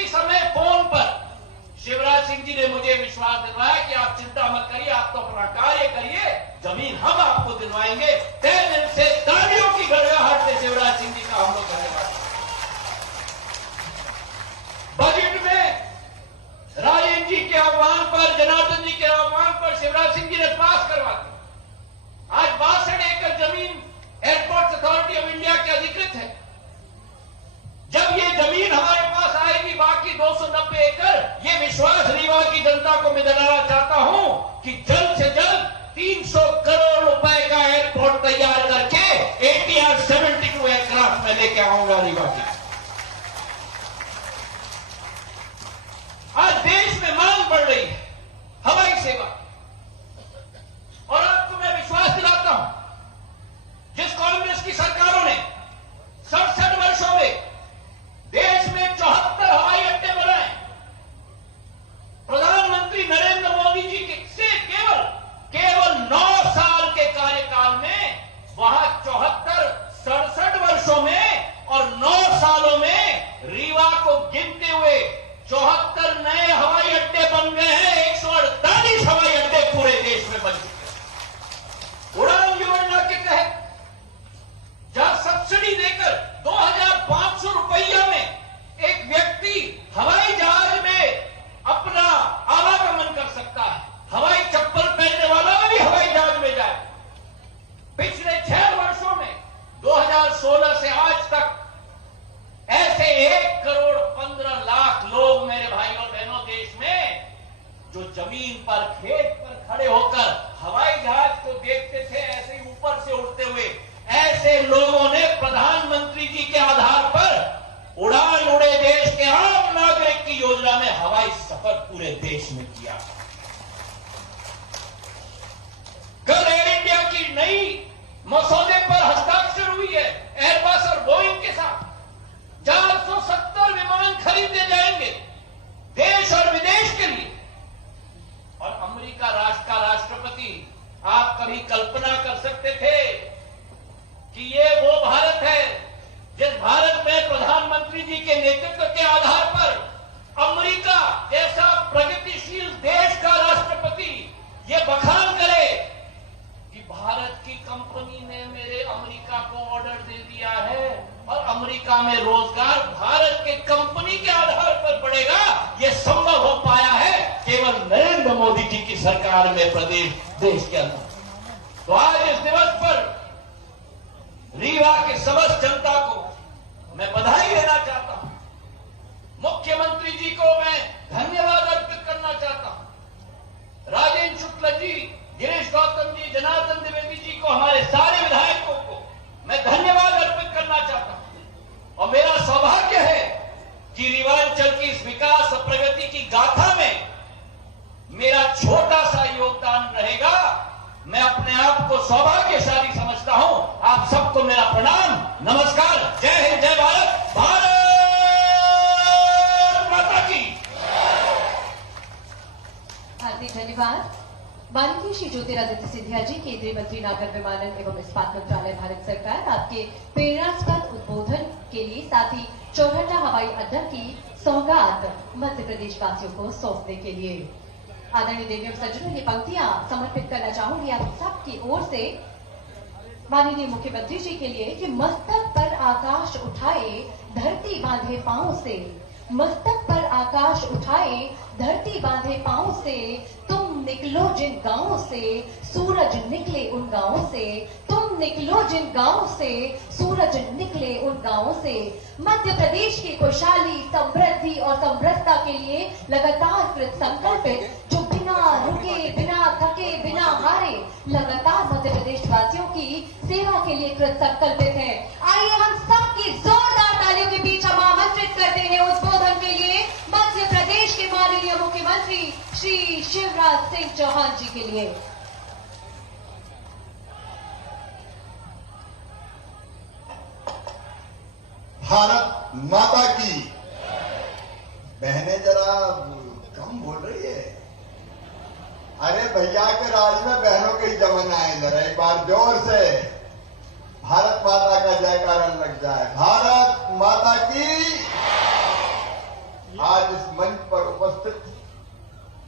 सिंह जी ने मुझे विश्वास दिलवाया कि आप चिंता मत करिए, आप तो अपना कार्य करिए, जमीन हम आपको दिलवाएंगे। तय दिन से तालियों की गड़गड़ाहट से शिवराज सिंह जी का हम लोग धन्यवाद। बजट में राजेंद्र जी के आह्वान पर, जनार्दन जी के आह्वान पर शिवराज सिंह जी ने पास करवा दिया। आज 62 एकड़ जमीन एयरपोर्ट अथॉरिटी ऑफ इंडिया के अधिकृत है। जब ये जमीन हमारे पास आएगी, बाकी 290 एकड़, ये विश्वास रीवा की जनता को मैं दिलाना चाहता हूं कि जल्द से जल्द 300 करोड़ रुपए का एयरपोर्ट तैयार करके ATR 72 एयरक्राफ्ट में लेके आऊंगा रीवा की। आज देश में मांग बढ़ रही है हवाई सेवा, और आपको मैं विश्वास दिलाता हूं, जिस कांग्रेस की सरकारों ने 67 वर्षों में देश में 74 हवाई अड्डे बनाए, प्रधानमंत्री नरेंद्र मोदी जी से केवल 9 साल के कार्यकाल में वहां 67 वर्षों में और 9 सालों में रीवा को गिनते हुए 74 नए हवाई अड्डे बन गए हैं। 148 हवाई अड्डे पूरे देश में बन चुके हैं। उड़ान योजना के तहत जहां सब्सिडी देकर 2500 रुपया में एक व्यक्ति हवाई जहाज में अपना आवागमन कर सकता है, हवाई चप्पल पहनने वाला भी हवाई जहाज में जाए। पिछले 6 वर्षों में 2016 से आज तक ऐसे 1 करोड़ 15 लाख लोग मेरे भाइयों बहनों देश में जो जमीन पर, खेत पर खड़े होकर हवाई जहाज को देखते थे ऐसे ही ऊपर से उड़ते हुए, ऐसे लोगों ने प्रधानमंत्री जी के आधार पर उड़ान उड़े देश के आम नागरिक की योजना में हवाई सफर पूरे देश में किया। कल एयर इंडिया की नई मसौदे पर हस्ताक्षर हुई है एयरबस और बोइंग के साथ। 470 विमान खरीदे जाएंगे देश और विदेश के लिए। और अमेरिका राष्ट्र का राष्ट्रपति, आप कभी कल्पना कर सकते थे कि ये वो भारत है जिस भारत में प्रधानमंत्री जी के नेतृत्व के आधार पर अमेरिका जैसा प्रगतिशील देश का राष्ट्रपति ये बखान करे कि भारत की कंपनी ने मेरे अमेरिका को ऑर्डर दे दिया है और अमेरिका में रोजगार भारत के कंपनी के आधार पर बढ़ेगा। यह संभव हो पाया है केवल नरेंद्र मोदी जी की सरकार में, प्रदेश देश के अंदर। तो आज इस दिवस पर रीवा के समस्त जनता को मैं बधाई देना चाहता हूं। मुख्यमंत्री जी को मैं धन्यवाद अर्पित करना चाहता हूं। राजेंद्र शुक्ल जी, गिरीश गौतम जी, जनार्दन द्विवेदी जी को, हमारे सारे विधायकों को मैं धन्यवाद अर्पित करना चाहता हूं। और मेरा सौभाग्य है कि रीवांचल की इस विकास और प्रगति की गाथा में मेरा छोटा सा योगदान रहेगा। मैं अपने आप को सौभाग्यशाली समझता हूं। आप सबको मेरा प्रणाम, नमस्कार, जय हिंद, जय भारत, भारत माता की। हार्दिक धन्यवाद। माननीय श्री ज्योतिरादित्य सिंधिया जी, केंद्रीय मंत्री नागर विमानन एवं इस्पात मंत्रालय, भारत सरकार, आपके प्रेरणास्पद उद्बोधन के लिए, साथ ही चौघटा हवाई अड्डा की सौगात मध्य प्रदेश वासियों को सौंपने के लिए। आदरणीय देवी एवं सज्जनों, ये पंक्तियां समर्पित करना चाहूंगी आप सबकी ओर से माननीय मुख्यमंत्री जी के लिए कि मस्तक पर आकाश उठाए, धरती बांधे पांव से, मस्तक पर आकाश उठाए, धरती बांधे पांव से, तुम निकलो जिन गांवों से, सूरज निकले उन गांवों से, तुम निकलो जिन गांवों से, सूरज निकले उन गांवों से। मध्य प्रदेश की खुशहाली, समृद्धि और समृद्धता के लिए लगातार कृत संकल्पित, जो बिना रुके, बिना थके, बिना हारे लगातार मध्य प्रदेश वासियों की सेवा के लिए कृत संकल्पित है। आइए हम सबकी जोरदार तालियों के बीच हम आमंत्रित करते हैं उद्बोधन के लिए मध्य प्रदेश के माननीय मुख्यमंत्री श्री शिवराज सिंह चौहान जी के लिए। भारत माता की। बहनें जरा कम बोल रही है। अरे भैया के राज में बहनों के ही जमाना है। जरा एक बार जोर से भारत माता का जयकारा लग जाए। भारत माता की। आज इस मंच पर उपस्थित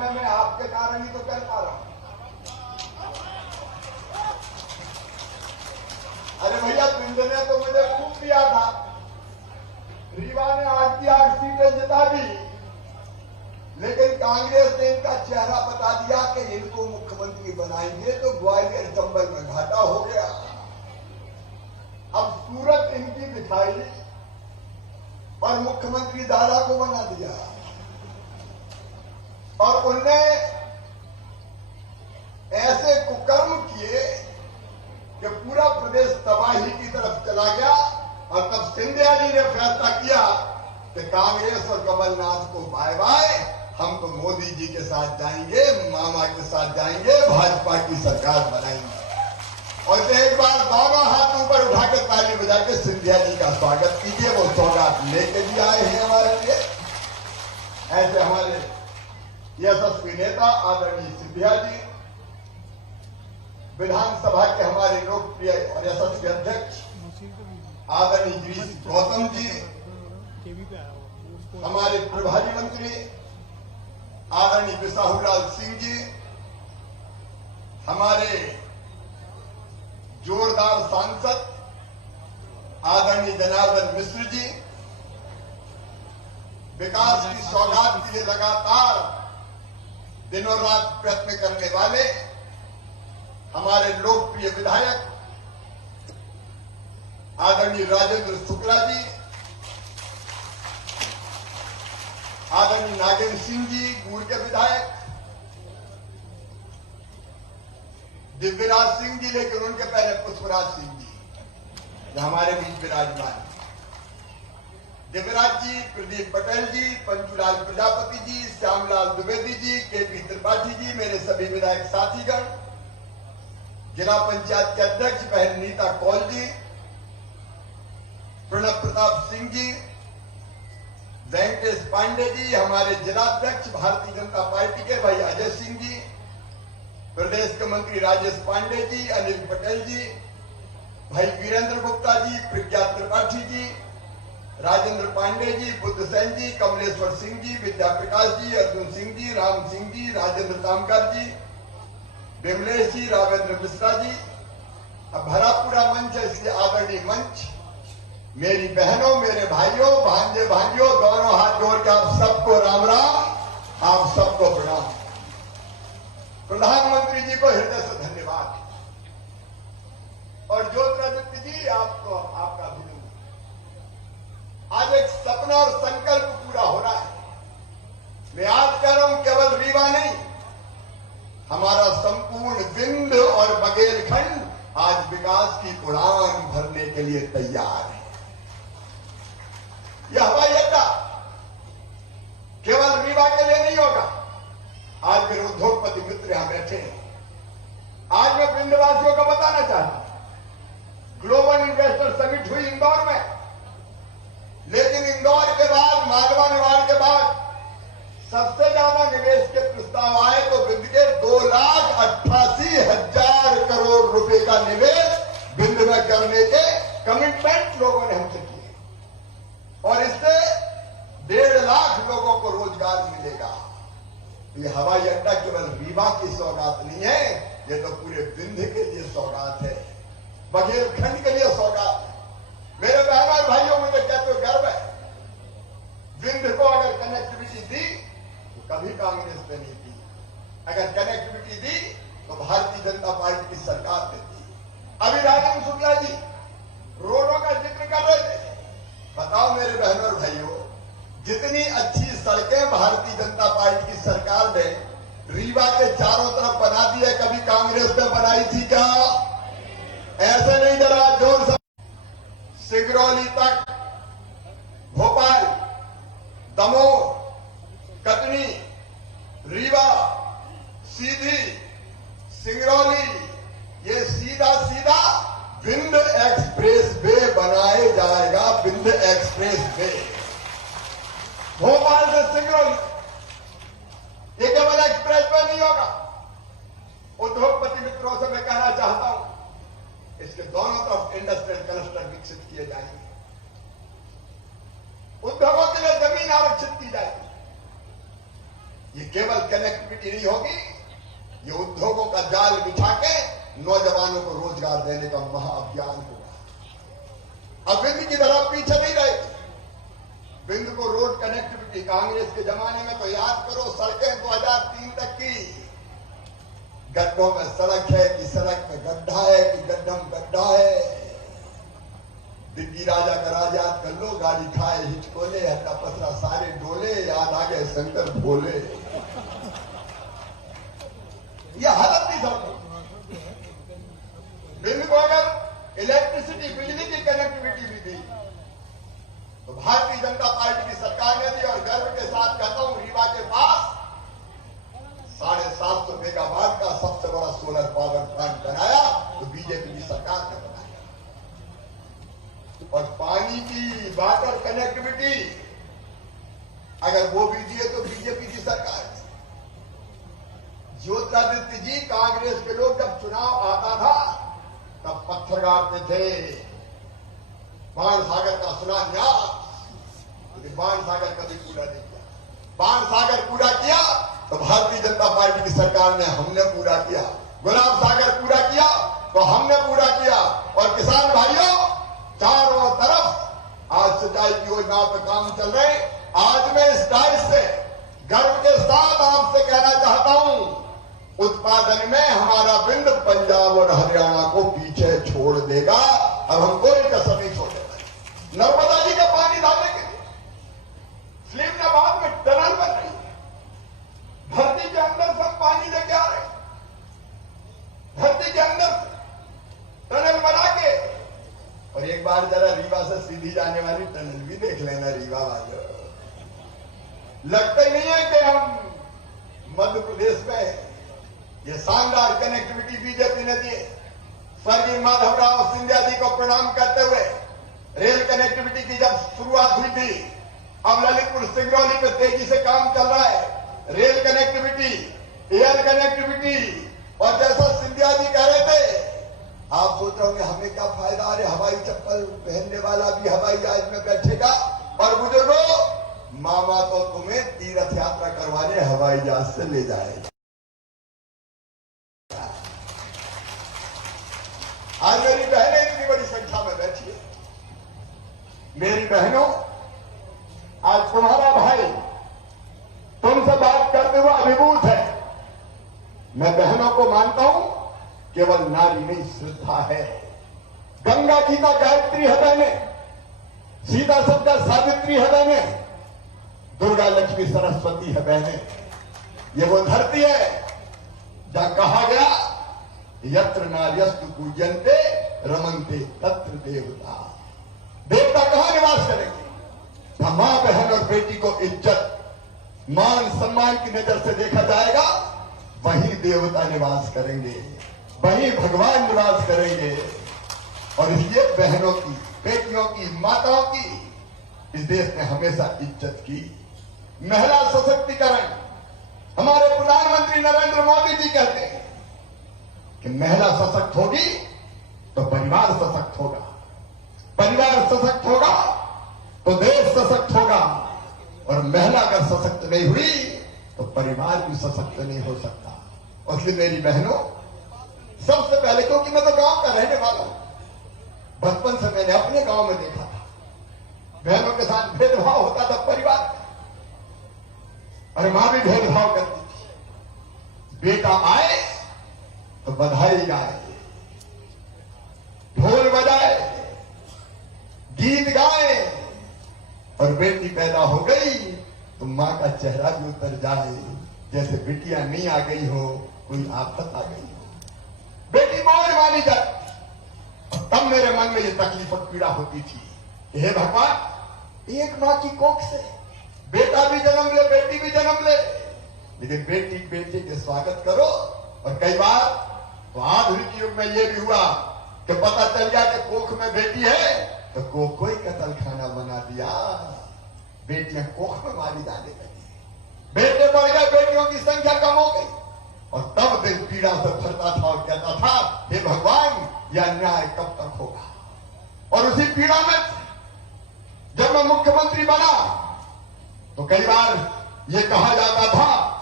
समय में आपके कारण ही तो कर पा रहा हूं। अरे भैया, पिंड ने तो मुझे खूब दिया था, रीवा ने 8 की 8 सीटें जिता दी, लेकिन कांग्रेस ने इनका चेहरा बता दिया कि इनको मुख्यमंत्री बनाएंगे तो ग्वालियर चंबल में घाटा हो गया। अब सूरत इनकी दिखाई और मुख्यमंत्री दारा को बना दिया, और उनने ऐसे कुकर्म किए कि पूरा प्रदेश तबाही की तरफ चला गया। और तब सिंधिया जी ने फैसला किया कि कांग्रेस और कमलनाथ को बाय बाय, हम तो मोदी जी के साथ जाएंगे, मामा के साथ जाएंगे, भाजपा की सरकार बनाएंगे। और तो एक बार दोनों हाथ ऊपर उठा के ताली बजा के सिंधिया जी का स्वागत कीजिए। वो सौगात लेके भी आए हैं हमारे लिए। ऐसे हमारे यशस्वी नेता आदरणीय सिंधिया जी, विधानसभा के हमारे लोकप्रिय और यशस्वी अध्यक्ष आदरणीय गिरीश गौतम जी, हमारे प्रभारी मंत्री आदरणीय बिसाहूलाल सिंह जी, हमारे जोरदार सांसद आदरणीय जनार्दन मिश्र जी, विकास की सौगात के लिए लगातार दिनों रात प्रयत्न करने वाले हमारे लोकप्रिय विधायक आदरणीय राजेंद्र शुक्ला जी, आदरणीय नागेंद्र सिंह जी गूर के विधायक, दिव्यराज सिंह जी, लेकिन उनके पहले पुष्पराज सिंह जी जो हमारे बीच विराजमान, दिव्यराज जी, प्रदीप पटेल जी, पंचूलाल प्रजापति जी, श्यामलाल द्विवेदी जी, केपी त्रिपाठी जी, मेरे सभी विधायक साथीगण, जिला पंचायत के अध्यक्ष बहन नीता कौल जी, प्रणब प्रताप सिंह जी, वेंकटेश पांडे जी, हमारे जिलाध्यक्ष भारतीय जनता पार्टी के भाई अजय सिंह जी, प्रदेश के मंत्री राजेश पांडे जी, अनिल पटेल जी, भाई वीरेंद्र गुप्ता जी, प्रज्ञा त्रिपाठी जी, राजेंद्र पांडे जी, बुद्ध सेन जी, कमलेश्वर सिंह जी, विद्या प्रकाश जी, अर्जुन सिंह जी, राम सिंह जी, राजेंद्र तामकर जी, विमलेश जी, रावेंद्र मिश्रा जी। अब भरा पूरा मंच है, इसलिए आदरणीय मंच, मेरी बहनों, मेरे भाइयों, भांजे भांजियों, दोनों हाथ जोड़ के आप सबको राम राम, आप सबको प्रणाम। प्रधानमंत्री जी को हृदय से धन्यवाद। और ज्योतिरादित्य जी, आपको आपका अभिनंदन। आज एक सपना और संकल्प पूरा हो रहा है। मैं आज कह रहा हूं, केवल रीवा नहीं, हमारा संपूर्ण विंध्य और बघेलखंड आज विकास की उड़ान भरने के लिए तैयार है। यह हवाई अड्डा केवल रीवा के लिए नहीं होगा। आज मेरे उद्योगपति मित्र यहां बैठे हैं। आज मैं विंध्यवासियों को बताना चाहता हूं, ग्लोबल इन्वेस्टर समिट हुई इंदौर में, लेकिन इंदौर के बाद, मालवा निवाड़ के बाद सबसे ज्यादा निवेश के प्रस्ताव आए तो विंध्य के 2,88,000 करोड़ रुपए का निवेश विंध्य में करने के कमिटमेंट लोगों ने हमसे किए, और इससे 1.5 लाख लोगों को रोजगार मिलेगा। ये हवाई अड्डा केवल रीवा की सौगात नहीं है, ये तो पूरे विंध्य के लिए सौगात है, बघेलखंड के लिए सौगात है। मेरे बहनों और भाइयों, मुझे कहते हुए गर्व है, विंध्य को अगर कनेक्टिविटी दी तो कभी कांग्रेस ने नहीं दी। अगर कनेक्टिविटी दी तो भारतीय जनता पार्टी की सरकार ने दी। अभी राजेंद्र शुक्ला जी रोडों का जिक्र कर रहे थे। बताओ मेरे बहनों और भाइयों, जितनी अच्छी सड़कें भारतीय जनता पार्टी की सरकार ने रीवा के चारों तरफ बना दी है, कभी कांग्रेस ने बनाई थी क्या? ऐसे नहीं, जरा जोर से। सिंगरौली तक, भोपाल, दमोह, कटनी, रीवा, सीधी, सिंगरौली, ये सीधा सीधा विंध्य एक्सप्रेस वे बनाए जाएगा। विंध्य एक्सप्रेस वे भोपाल से सिंगरौली, ये केवल एक्सप्रेस वे नहीं होगा। उद्योगपति मित्रों से मैं कहना चाहता हूं, इसके दोनों तरफ इंडस्ट्रियल क्लस्टर विकसित किए जाएंगे, उद्योगों के लिए जमीन आरक्षित की जाएगी। ये केवल कनेक्टिविटी नहीं होगी, ये उद्योगों का जाल बिछा के नौजवानों को रोजगार देने का महाअभियान होगा। अब बिंद की तरह पीछे नहीं रहेगी। बिंद को रोड कनेक्टिविटी कांग्रेस के जमाने में तो याद करो, सड़कें 2003 तक की, गड्ढों में सड़क है कि सड़क में गड्ढा है कि गड्ढा में गड्ढा है। दिग्गी राजा का राजा कर लो, गाड़ी खाए हिचकोले, हट्टा पसरा सारे डोले, याद आ गए शंकर भोले। यह हालत नहीं समझ। बिंद को अगर इलेक्ट्रिसिटी बिजली की कनेक्टिविटी भी दी तो भारतीय जनता पार्टी की सरकार ने दी, और गर्व के साथ कहता हूं रीवा के पास 750 मेगावाट का सबसे बड़ा सोलर पावर प्लांट बनाया तो बीजेपी की सरकार ने बनाया। और पानी की वाटर कनेक्टिविटी अगर वो भी दिए तो बीजेपी की सरकार ने। ज्योतिरादित्य जी, कांग्रेस के लोग जब चुनाव आता था तब पत्थर गाड़ते थे, बाण सागर का सुना न्यास, बाण सागर कभी पूरा नहीं किया। बाण सागर पूरा किया तो भारतीय जनता पार्टी की सरकार ने, हमने पूरा किया। गुलाब सागर पूरा किया तो हमने पूरा किया। और किसान भाइयों, चारों तरफ आज सिंचाई की योजनाओं पर काम चल रहे। आज मैं इस डाइस से गर्व के साथ आपसे कहना चाहता हूं, उत्पादन में हमारा बिंद पंजाब और हरियाणा को पीछे छोड़ देगा। अब हम कोई कसर नहीं छोड़ेगा। नर्मदा जी का पानी लाने के लिए सलीमनाबाद में टनल बन रही है, धरती के अंदर से पानी लेके आ रहे, धरती के अंदर से टनल बना के। और एक बार जरा रीवा से सीधी जाने वाली टनल भी देख लेना रीवा वालों। लगता ही नहीं है कि हम मध्य प्रदेश में ये शानदार कनेक्टिविटी बीजेपी ने दी। स्वर्गीय माधवराव सिंधिया जी को प्रणाम करते हुए रेल कनेक्टिविटी की जब शुरुआत हुई थी, अब ललितपुर सिंगरौली पे तेजी से काम चल रहा है। रेल कनेक्टिविटी, एयर कनेक्टिविटी, और जैसा सिंधिया जी कह रहे थे, आप सोच रहे होंगे हमें क्या फायदा, अरे हवाई चप्पल पहनने वाला भी हवाई जहाज में बैठेगा। और बुजुर्गों, मामा तो तुम्हें तीर्थ यात्रा करवाने हवाई जहाज से ले जाएगा। आज मेरी बहनें इतनी बड़ी संख्या में बैठी है। मेरी बहनों, आज तुम्हारा भाई तुमसे बात करते हुए अभिभूत है। मैं बहनों को मानता हूं, केवल नारी नहीं श्रद्धा है। गंगा गीता गायत्री है बहनें, सीता सत्या सावित्री है बहनें, दुर्गा लक्ष्मी सरस्वती है बहनें। ये वो धरती है जहां कहा गया, यत्र नार्यस्तु पूज्यन्ते रमन्ते तत्र देवता। देवता कहां निवास करेंगे? मां, बहन और बेटी को इज्जत, मान सम्मान की नजर से देखा जाएगा, वहीं देवता निवास करेंगे, वहीं भगवान निवास करेंगे। और इसलिए बहनों की, बेटियों की, माताओं की इस देश ने हमेशा इज्जत की। महिला सशक्तिकरण, हमारे प्रधानमंत्री नरेंद्र मोदी जी कहते हैं कि महिला सशक्त होगी तो परिवार सशक्त होगा, परिवार सशक्त होगा तो देश सशक्त होगा, और महिला अगर सशक्त नहीं हुई तो परिवार भी सशक्त नहीं हो सकता। और इसलिए मेरी बहनों, सबसे पहले, क्योंकि मैं तो गांव का रहने वाला हूं, बचपन से मैंने अपने गांव में देखा था बहनों के साथ भेदभाव होता था परिवार में, और मां भी भेदभाव करती थी। बेटा आए तो बधाई गाए, ढोल बजाए, गीत गाए, और बेटी पैदा हो गई तो मां का चेहरा भी उतर जाए जैसे बिटिया नहीं आ गई हो, कोई आफत आ गई हो। बेटी मौज मानी जाती। तब मेरे मन में ये तकलीफ और पीड़ा होती थी, हे भगवान, एक मां की कोख से बेटा भी जन्म ले, बेटी भी जन्म ले, लेकिन बेटी बेटे के स्वागत करो। और कई बार तो आधुनिक युग में ये भी हुआ कि पता चल गया कि कोख में बेटी है तो कोख को ही कत्ल खाना बना दिया, बेटियां कोख में मारी जाने लगी, बेटे बढ़ गए, बेटियों की संख्या कम हो गई। और तब दिल पीड़ा से भरता था और कहता था, हे भगवान, यह अन्याय कब तक होगा। और उसी पीड़ा में जब मैं मुख्यमंत्री बना तो कई बार ये कहा जाता था,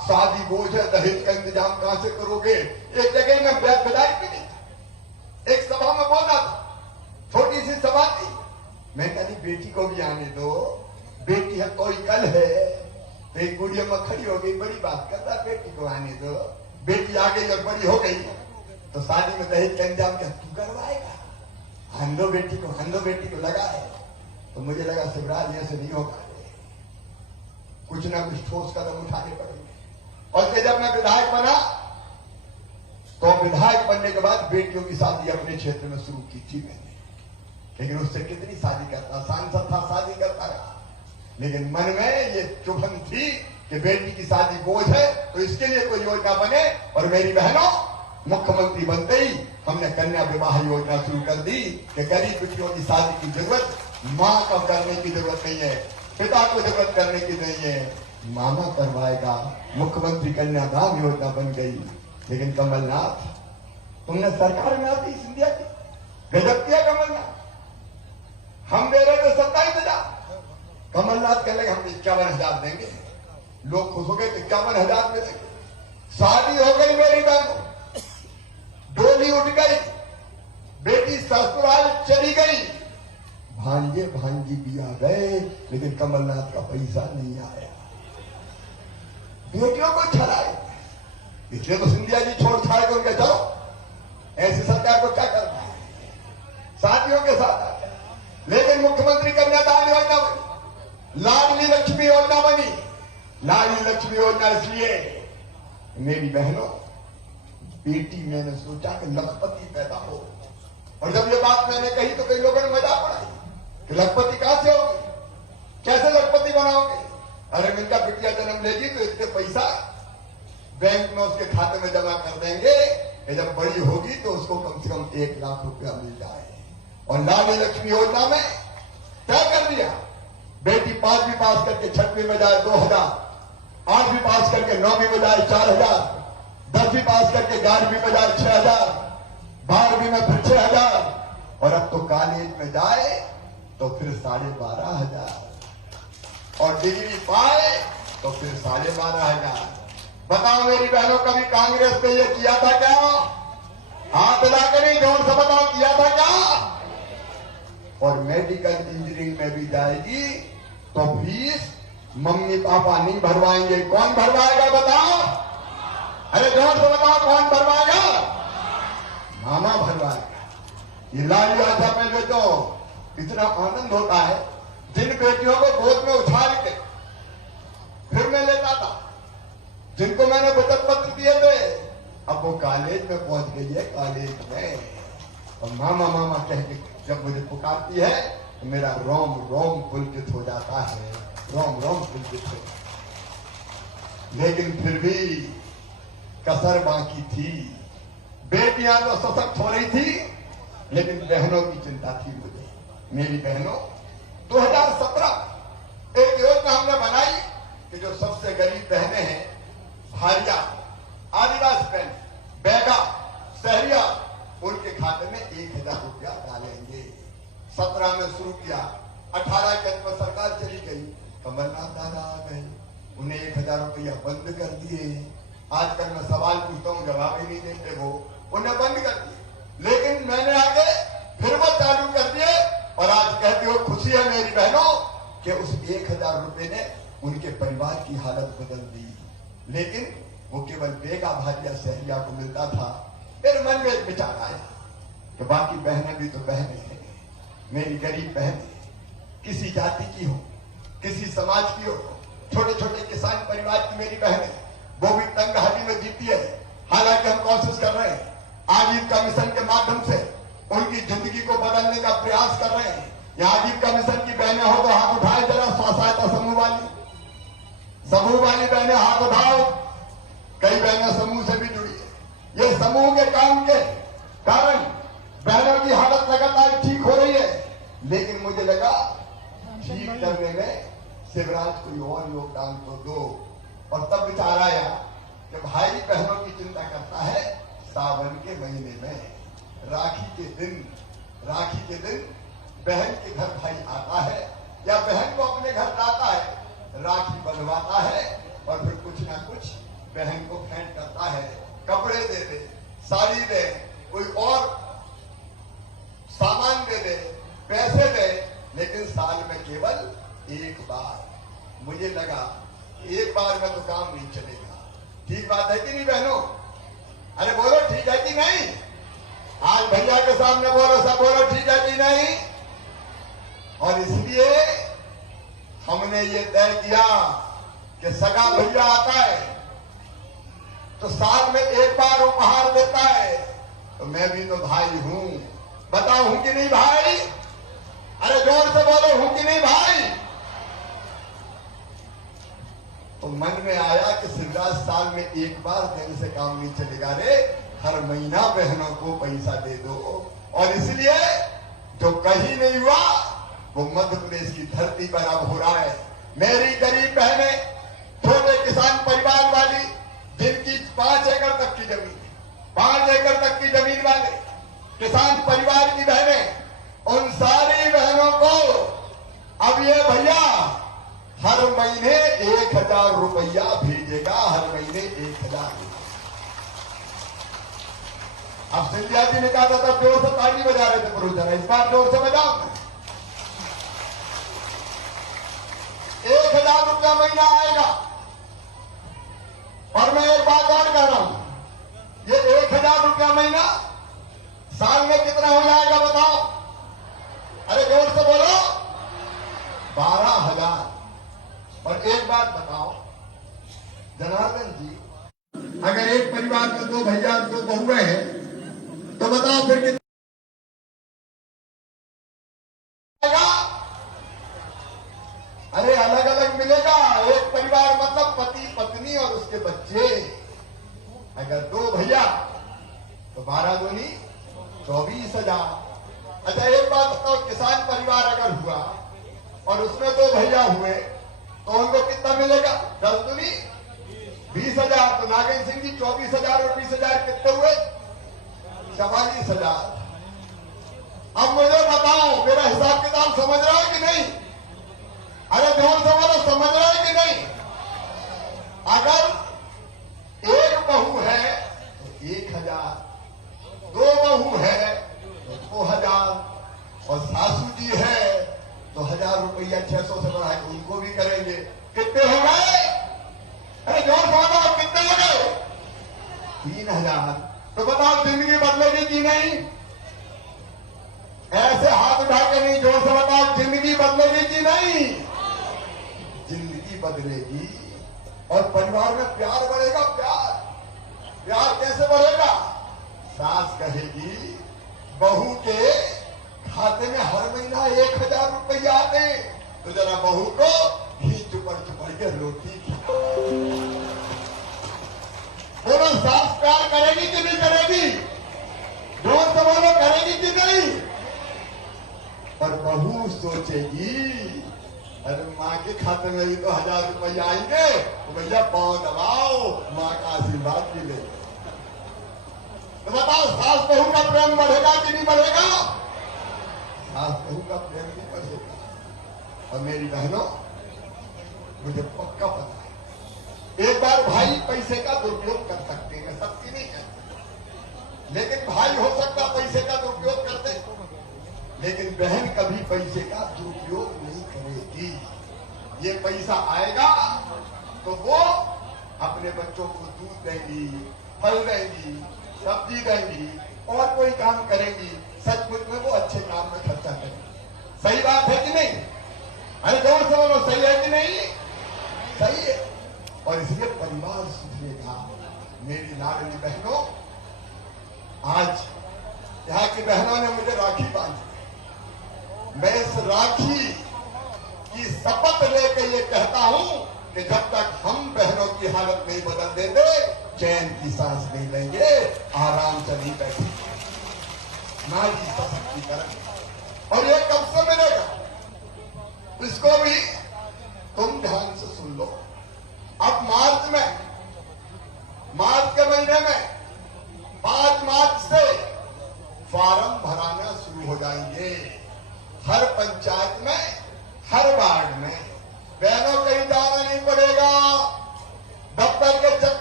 शादी बोझ है, दहेज का इंतजाम कहां से करोगे। एक जगह में विधायक भी नहीं था, एक सभा में बोल रहा था, छोटी सी सभा थी, मैं कहती बेटी को भी आने दो, बेटी है कोई कल है, तो एक गुड़िया में खड़ी हो गई, बड़ी बात करता, बेटी को आने दो, बेटी आ गई और बड़ी हो गई, तो शादी में दहेज का इंतजाम क्या तू करवाएगा, हंदो बेटी को, हंदो बेटी को लगा है। तो मुझे लगा शिवराज ऐसे नहीं होगा, कुछ ना कुछ ठोस कदम उठाने पड़ेंगे। और फिर जब मैं विधायक बना, तो विधायक बनने के बाद बेटियों की शादी अपने क्षेत्र में शुरू की थी मैंने, लेकिन उससे कितनी शादी करता, सांसद था शादी करता रहा, लेकिन मन में ये चुभन थी कि बेटी की शादी बोझ है, तो इसके लिए कोई योजना बने। और मेरी बहनों, मुख्यमंत्री बनते ही हमने कन्या विवाह योजना शुरू कर दी कि गरीब बेटियों की शादी की जरूरत मां को करने की जरूरत नहीं है, पिता को जरूरत करने की नहीं है, मामा करवाएगा। मुख्यमंत्री कन्यादान योजना बन गई। लेकिन कमलनाथ, तुमने सरकार में आती सिंधिया की गजब किया कमलनाथ, हम दे रहे थे 27,000, कमलनाथ कहने लगे हम 51,000 देंगे, लोग खुश हो गए, 51,000 में देंगे। शादी हो गई मेरी बहनों, डोली उठ गई, बेटी ससुराल चली गई, भांजे भांजी भी आ गए, लेकिन कमलनाथ का पैसा नहीं आया। बेटियों को छड़ाए, इसलिए तो सिंधिया जी छोड़ छाड़ के उनके चलो, ऐसी सरकार को क्या करना है, साथियों के साथ आते। लेकिन मुख्यमंत्री कन्यादान योजना बनी, लाडली लक्ष्मी योजना बनी। लाडली लक्ष्मी योजना इसलिए, मेरी बहनों, बेटी मैंने सोचा कि लखपति पैदा हो, और जब ये बात मैंने कही तो कई लोगों ने मजाक उड़ाई कि लखपति कहां से होगी, कैसे लखपति बनाओगे। अरे इनका बिटिया जन्म लेगी तो इतने पैसा बैंक में उसके खाते में जमा कर देंगे कि जब बड़ी होगी तो उसको कम से कम 1 लाख रुपया मिल जाए। और लाडली लक्ष्मी योजना में तय कर दिया, बेटी 5वीं पास करके 6वीं में जाए 2,000, 8वीं पास करके 9वीं में जाए 4,000, 10वीं पास करके 11वीं में जाए 6,000, 12वीं में फिर 6,000, और अब तो कॉलेज में जाए तो फिर 12,500, और डिग्री पाए तो फिर 12,500। बताओ मेरी बहनों, कभी कांग्रेस पे ये किया था क्या? हाथ लाकर नहीं, जोर से बताओ, किया था क्या? और मेडिकल इंजीनियरिंग में भी जाएगी तो फीस मम्मी पापा नहीं भरवाएंगे, कौन भरवाएगा बताओ? अरे जोर से बताओ, कौन भरवाएगा? मामा भरवाएगा। ये लाडली योजना में तो इतना आनंद होता है, जिन बेटियों को गोद में उछाल के फिर मैं लेता था, जिनको मैंने बचत पत्र दिए थे, अब वो कॉलेज में पहुंच गई है, कॉलेज में, और मामा मामा कह के जब मुझे पुकारती है तो मेरा रोम रोम पुलकित हो जाता है, रोम रोम पुलकित हो जाता है। लेकिन फिर भी कसर बाकी थी, बेटियां तो सशक्त हो रही थी, लेकिन बहनों की चिंता थी मुझे। मेरी बहनों, 2017 एक योजना हमने बनाई कि जो सबसे गरीब बहनें हैं, भारिया, आदिवासी बहन, बैगा, शहरिया, उनके खाते में 1,000 रुपया डालेंगे। 17 में शुरू किया, 18 के अंत में सरकार चली गई, कमलनाथ दादा आ गए, उन्हें 1,000 रुपया बंद कर दिए। आजकल मैं सवाल पूछता हूं, जवाब ही नहीं देते वो, उन्हें बंद कर दिए। लेकिन मैंने आगे फिर वो चालू कर दिए, और आज कहते हो खुशी है मेरी बहनों कि उस 1,000 रुपए ने उनके परिवार की हालत बदल दी। लेकिन वो केवल बेगा भारिया शहरिया को मिलता था। मेरे मन में एक विचार आया कि बाकी बहनें भी तो बहनें हैं, मेरी गरीब बहनें, किसी जाति की हो, किसी समाज की हो, छोटे छोटे किसान परिवार की मेरी बहनें, वो भी तंगहाली में जीती है। हालांकि हम कोशिश कर रहे हैं, आजीविका मिशन के माध्यम से उनकी जिंदगी को बदलने का प्रयास कर रहे हैं। यहाँ आजीविका मिशन की बहनें हो तो हाथ उठाए जरा, स्व सहायता समूह वाली बहनें हाथ उठाओ। कई बहनें समूह से भी जुड़ी है। ये समूह के काम के कारण बहनों की हालत लगातार ठीक हो रही है। लेकिन मुझे लगा ठीक करने में शिवराज कोई और योगदान तो दो, और तब विचार आया कि भाई बहनों की चिंता करता है सावन के महीने में, राखी के दिन बहन के घर भाई आता है या बहन को अपने घर लाता है, राखी बंधवाता है, और फिर कुछ ना कुछ बहन को भेंट करता है, कपड़े दे दे, साड़ी दे, कोई और सामान दे दे, पैसे दे, लेकिन साल में केवल एक बार। मुझे लगा एक बार में तो काम नहीं चलेगा। ठीक बात है कि नहीं बहनों? अरे बोलो ठीक है कि नहीं? आज भैया के सामने बोलो, सब बोलो ठीक है कि नहीं? और इसलिए हमने ये तय किया कि सगा भैया आता है तो साल में एक बार उपहार देता है, तो मैं भी तो भाई हूं। बताओ हूं कि नहीं भाई? अरे जोर से बोलो हूं कि नहीं भाई? तो मन में आया कि शिवराज साल में एक बार देने से काम नहीं चलेगा रे, हर महीना बहनों को पैसा दे दो। और इसलिए जो कहीं नहीं हुआ वो मध्य प्रदेश की धरती पर अब हो रहा है। मेरी गरीब बहनें, छोटे किसान परिवार वाली, जिनकी 5 एकड़ तक की जमीन, 5 एकड़ तक की जमीन वाले किसान परिवार की बहनें, उन सारी बहनों को अब ये भैया हर महीने 1000 रुपया भेजेगा, हर महीने 1000। अब सिंधिया जी ने कहा था जोर से ताली बजा रहे थे पुरुष जरा, इस बार जोर से बजाओ। 1000 रुपया महीना आएगा। और मैं एक बात और कह रहा हूं, ये 1000 रुपया महीना साल में कितना हो जाएगा बताओ? अरे जोर से बोलो, 12,000। और एक बात बताओ जनार्दन जी, अगर एक परिवार में 2 भैया 2 बहुएं हैं तो बताओ फिर कितना? अरे अलग अलग मिलेगा। एक परिवार मतलब पति पत्नी और उसके बच्चे। अगर 2 भैया तो 12 दूनी 24,000। अच्छा एक बात बताओ, किसान परिवार अगर हुआ और उसमें 2 भैया हुए तो उनको कितना मिलेगा? 10 दूनी 20,000। तो नागेंद्र सिंह जी 24,000 और 20,000 कितने हुए? 44,000। अब मुझे बताओ, मेरा हिसाब किताब समझ रहा है कि नहीं? अरे जोर से बोलो, समझ रहा है कि नहीं? अगर एक बहू है तो 1,000, 2 बहू है तो 2,000, और सासू जी है तो 1,000 रुपया 600 से बढ़ा के उनको भी करेंगे। कितने हो गए? अरे जोर से बोलो, कितने हो गए? 3,000। तो बताओ जिंदगी बदलेगी कि नहीं? ऐसे हाथ उठा के नहीं, जोर से बताओ जिंदगी बदलेगी कि नहीं? जिंदगी बदलेगी और परिवार में प्यार बढ़ेगा। प्यार कैसे बढ़ेगा? सास कहेगी बहू के खाते में हर महीना 1,000 रुपया आते, तो जरा बहू को घी चुपड़ के रोटी खिलाओ। बोलो सास प्यार करेगी कि नहीं करेगी? जोर से बोलो, करेगी कि नहीं? पर बहू सोचेगी अरे माँ के खाते में भी तो 1,000 रुपया आएंगे, तो भैया पांव दबाओ, माँ का आशीर्वाद भी ले। तो बताओ सास बहू का प्रेम बढ़ेगा कि नहीं बढ़ेगा? सास बहू का प्रेम भी बढ़ेगा। और मेरी बहनों, मुझे पक्का पता है, एक बार भाई पैसे का दुरुपयोग कर सकते हैं, सबकी नहीं करते, लेकिन भाई हो सकता पैसे का दुरुपयोग करते, लेकिन बहन कभी पैसे का दुरुपयोग नहीं करेगी। ये पैसा आएगा तो वो अपने बच्चों को दूध देंगी, फल देंगी, सब्जी देंगी और कोई काम करेंगी। सचमुच में वो अच्छे काम में खर्चा करेंगी। सही बात है कि नहीं? अरे जोर से बोलो, सही है कि नहीं? सही है। और इसलिए परिवार सुधरेगा। मेरी लाडली बहनों, आज यहाँ की बहनों ने मुझे राखी बांधी। मैं इस राखी की शपथ लेकर ये कहता हूं कि जब तक हम बहनों की हालत नहीं बदल देते, चैन की सांस नहीं लेंगे, आराम से नहीं बैठेंगे। नारी सशक्तिकरण। और ये कब से मिलेगा? इसको भी तुम ध्यान से सुन लो। अब मार्च के महीने में 5 मार्च से फॉर्म भराना शुरू हो जाएंगे। हर पंचायत में, हर वार्ड में। बहनों कहीं जाना नहीं पड़ेगा, दफ्तर के चक्कर